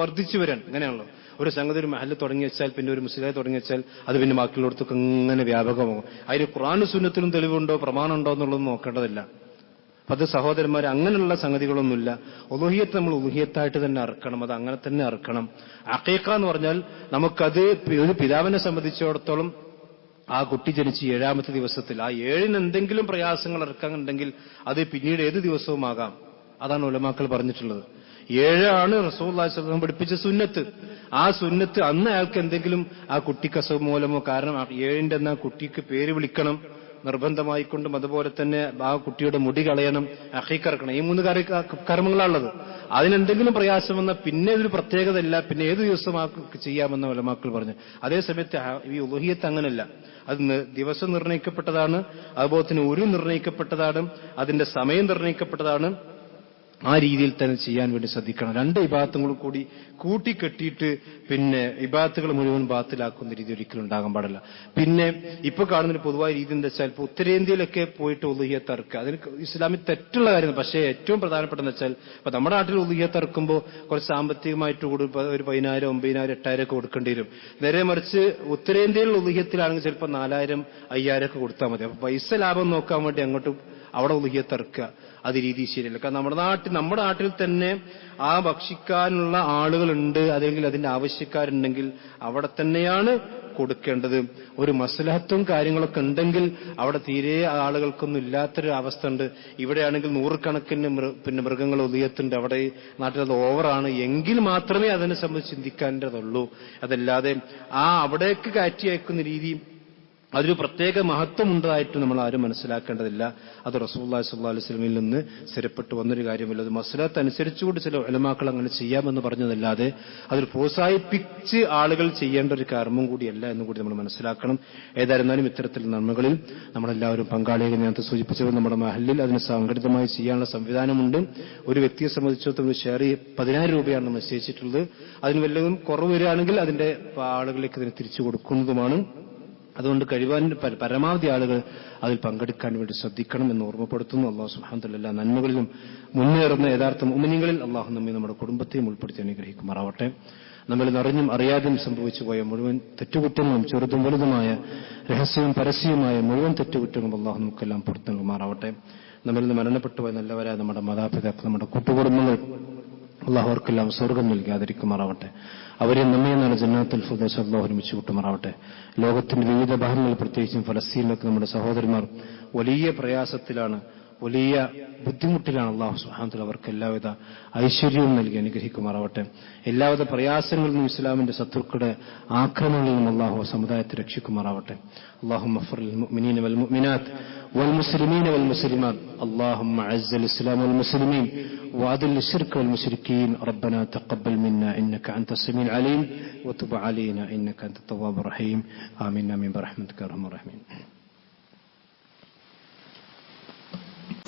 വർദ്ധിച്ചു വരാൻ. അങ്ങനെയാണല്ലോ ഒരു സംഗതി ഒരു മഹല്ല് തുടങ്ങി വെച്ചാൽ, പിന്നെ ഒരു മുസ്ലിം തുടങ്ങി വെച്ചാൽ അത് പിന്നെ ബാക്കിയുള്ളടത്തൊക്കെ ഇങ്ങനെ വ്യാപകമാകും. അതിന് ഖുർആനും സുന്നത്തിലും തെളിവുണ്ടോ പ്രമാണമുണ്ടോ എന്നുള്ളത് നോക്കേണ്ടതില്ല. അപ്പൊ അത് സഹോദരന്മാർ, അങ്ങനെയുള്ള സംഗതികളൊന്നുമില്ല. ഉളുഹിയ്യത്ത് നമ്മൾ ഉളുഹിയ്യത്തായിട്ട് തന്നെ അറക്കണം, അത് അങ്ങനെ തന്നെ അറക്കണം. അഖീഖ എന്ന് പറഞ്ഞാൽ നമുക്കത് ഒരു പിതാവിനെ സംബന്ധിച്ചിടത്തോളം ആ കുട്ടി ജനിച്ച് 7ാമത്തെ ദിവസത്തിൽ ആ 7-ന് എന്തെങ്കിലും പ്രയാസങ്ങൾ ഇറക്കാനുണ്ടെങ്കിൽ അത് പിന്നീട് ഏത് ദിവസവും ആകാം. അതാണ് ഉലമാക്കൾ പറഞ്ഞിട്ടുള്ളത്. 7 ആണ് റസൂലുള്ളാഹി സ്വല്ലല്ലാഹു അലൈഹി വസല്ലം പഠിപ്പിച്ച സുന്നത്ത്. ആ സുന്നത്ത് അന്ന് അയാൾക്ക് എന്തെങ്കിലും ആ കുട്ടിക്ക് അസുഖം മൂലമോ, കാരണം 7ന്റെ അന്ന് ആ കുട്ടിക്ക് പേര് വിളിക്കണം നിർബന്ധമായിക്കൊണ്ടും, അതുപോലെ തന്നെ ആ കുട്ടിയുടെ മുടി കളയണം, അഖീഖ അറക്കണം. ഈ 3 കർമ്മങ്ങളാണുള്ളത്. അതിനെന്തെങ്കിലും പ്രയാസം വന്നാൽ പിന്നെ ഒരു പ്രത്യേകത ഇല്ല, പിന്നെ ഏത് ദിവസം ചെയ്യാമെന്ന ഉലമാക്കൾ പറഞ്ഞു. അതേസമയത്ത് ഈ ഉളുഹിയ്യത്ത് അങ്ങനല്ല. അത് ദിവസം നിർണ്ണയിക്കപ്പെട്ടതാണ്, അതുപോലെ തന്നെ ഒരു നിർണ്ണയിക്കപ്പെട്ടതാണ്, അതിന്റെ സമയം നിർണ്ണയിക്കപ്പെട്ടതാണ്. ആ രീതിയിൽ തന്നെ ചെയ്യാൻ വേണ്ടി ശ്രദ്ധിക്കണം. 2 ഇബാദത്തുകളും കൂടി കൂട്ടിക്കെട്ടിയിട്ട് ഇബാദത്തുകൾ മുഴുവൻ ബാത്തിലാക്കുന്ന രീതി ഒരിക്കലും ഉണ്ടാകാൻ പാടില്ല. പിന്നെ ഇപ്പൊ കാണുന്നൊരു പൊതുവായ രീതി എന്താ വെച്ചാൽ, ഇപ്പൊ ഉത്തരേന്ത്യയിലൊക്കെ പോയിട്ട് ഉളുഹിയ്യത്ത് അറക്കുക, അതിന് ഇസ്ലാമിൽ തെറ്റുള്ള കാര്യം. പക്ഷേ ഏറ്റവും പ്രധാനപ്പെട്ടെന്ന് വെച്ചാൽ, ഇപ്പൊ നമ്മുടെ നാട്ടിൽ ഉളുഹിയ്യത്ത് അറക്കുമ്പോൾ കുറച്ച് സാമ്പത്തികമായിട്ട് കൂടി ഒരു 10,000, 9,000, 8,000 ഒക്കെ കൊടുക്കേണ്ടി വരും. നേരെ മറിച്ച് ഉത്തരേന്ത്യയിൽ ഉളുഹിയ്യത്തിലാണെങ്കിൽ ചിലപ്പോൾ 4,000, 5,000 ഒക്കെ കൊടുത്താൽ മതി. അപ്പൊ പൈസ ലാഭം നോക്കാൻ വേണ്ടി അവിടെ ഉളുഹിയ്യത്ത് അറക്കുക, അത് രീതി ശരിയല്ല. കാരണം നമ്മുടെ നാട്ടിൽ തന്നെ ആ ഭക്ഷിക്കാനുള്ള ആളുകളുണ്ട്, അല്ലെങ്കിൽ അതിന്റെ ആവശ്യക്കാരുണ്ടെങ്കിൽ അവിടെ തന്നെയാണ് കൊടുക്കേണ്ടത്. ഒരു മസ്ലഹത്തും കാര്യങ്ങളൊക്കെ ഉണ്ടെങ്കിൽ അവിടെ തീരെ ആളുകൾക്കൊന്നും ഇല്ലാത്തൊരു അവസ്ഥ ഉണ്ട്. ഇവിടെയാണെങ്കിൽ 100 കണക്കിന് മൃഗങ്ങൾ ഉളുഹിയ്യത്തുണ്ട്. അവിടെ നാട്ടിൽ അത് ഓവറാണ് എങ്കിൽ മാത്രമേ അതിനെ സംബന്ധിച്ച് ചിന്തിക്കേണ്ടതുള്ളൂ. അതല്ലാതെ അവിടേക്ക് കയറ്റി അയക്കുന്ന രീതി അതൊരു പ്രത്യേക മഹത്വമുണ്ടായിട്ട് നമ്മൾ ആരും മനസ്സിലാക്കേണ്ടതില്ല. അത് റസൂലുള്ളാഹി സ്വല്ലല്ലാഹു അലൈഹി വസല്ലമയിൽ നിന്ന് സ്ഥിരപ്പെട്ടു വന്നൊരു കാര്യമല്ല. അത് മസ്ലഹത്ത് അനുസരിച്ചുകൊണ്ട് ചില ഉലമാക്കൾ അങ്ങനെ ചെയ്യാമെന്ന് പറഞ്ഞതല്ലാതെ അതിൽ പ്രോത്സാഹിപ്പിച്ച് ആളുകൾ ചെയ്യേണ്ട ഒരു കർമ്മം കൂടിയല്ല എന്നും കൂടി നമ്മൾ മനസ്സിലാക്കണം. ഏതായിരുന്നാലും ഇത്തരത്തിൽ നന്മകളിൽ നമ്മളെല്ലാവരും പങ്കാളിയായി നേരത്തെ സൂചിപ്പിച്ചത് നമ്മുടെ മഹല്ലിൽ അതിന് സംഘടിതമായി ചെയ്യാനുള്ള സംവിധാനമുണ്ട്. ഒരു വ്യക്തിയെ സംബന്ധിച്ചിടത്തോളം ഷെയർ 10,000 രൂപയാണ് നമ്മൾ നിശ്ചയിച്ചിട്ടുള്ളത്. അതിന് വല്ലതും കുറവ് വരികയാണെങ്കിൽ അതിന്റെ ആളുകളിലേക്ക് ഇതിനെ തിരിച്ചു കൊടുക്കുന്നതുമാണ്. അതുകൊണ്ട് കഴിവാൻ പരമാവധി ആളുകൾ അതിൽ പങ്കെടുക്കാൻ വേണ്ടി ശ്രദ്ധിക്കണം എന്ന് ഓർമ്മപ്പെടുത്തുന്നു. അല്ലാഹു സുബ്ഹാനഹു വ തആല എല്ലാ നന്മകളിലും മുന്നേറുന്ന യഥാർത്ഥ മുഅ്മിനീങ്ങളിൽ അല്ലാഹു നമ്മെ നമ്മുടെ കുടുംബത്തെയും ഉൾപ്പെടുത്തി അനുഗ്രഹിക്കുമാറാവട്ടെ. നമ്മൾ അറിഞ്ഞും അറിയാതെയും സംഭവിച്ചു പോയ മുഴുവൻ തെറ്റുകുറ്റങ്ങളും ചെറുതും വലുതുമായ രഹസ്യവും പരസ്യവുമായ മുഴുവൻ തെറ്റുകുറ്റങ്ങളും അല്ലാഹു നമുക്കെല്ലാം പുറത്തു നൽകുമാറാവട്ടെ. നമ്മിൽ നിന്ന് മരണപ്പെട്ടു പോയ നല്ലവരായ നമ്മുടെ മാതാപിതാക്കൾ, നമ്മുടെ കൂട്ടുകുടുംബങ്ങൾ അല്ലാഹു അവർക്കെല്ലാം സ്വർഗ്ഗം നൽകി ആദരിക്കുമാറാവട്ടെ. അവരെ നമ്മെ നാളെ ജന്നാത്തുൽ ഫിർദൗസ് അല്ലാഹു ഒരുമിച്ച് കൂട്ടുമാറാവട്ടെ. ലോകത്തിന്റെ വിവിധ ഭാഗങ്ങളിൽ, പ്രത്യേകിച്ചും ഫലസ്തീനിലൊക്കെ നമ്മുടെ സഹോദരന്മാർ വലിയ പ്രയാസത്തിലാണ്, വലിയ ബുദ്ധിമുട്ടിലാണ്. അല്ലാഹു സുബ്ഹാനഹു വ തആല അവർക്ക് എല്ലാവിധ ഐശ്വര്യവും നൽകി അനുഗ്രഹിക്കുമാറാവട്ടെ. എല്ലാവിധ പ്രയാസങ്ങളിൽ നിന്നും ഇസ്ലാമിന്റെ ശത്രുക്കളുടെ ആക്രമണങ്ങളിൽ നിന്നും അല്ലാഹു സമുദായത്തെ രക്ഷിക്കുമാറാവട്ടെ. اللهم اغفر للمؤمنين والمؤمنات والمسلمين والمسلمات. اللهم اعز الاسلام والمسلمين واذل الشرك والمشركين. ربنا تقبل منا انك انت السميع العليم وتب علينا انك انت التواب الرحيم. آمين آمين برحمتك يا ارحم الراحمين.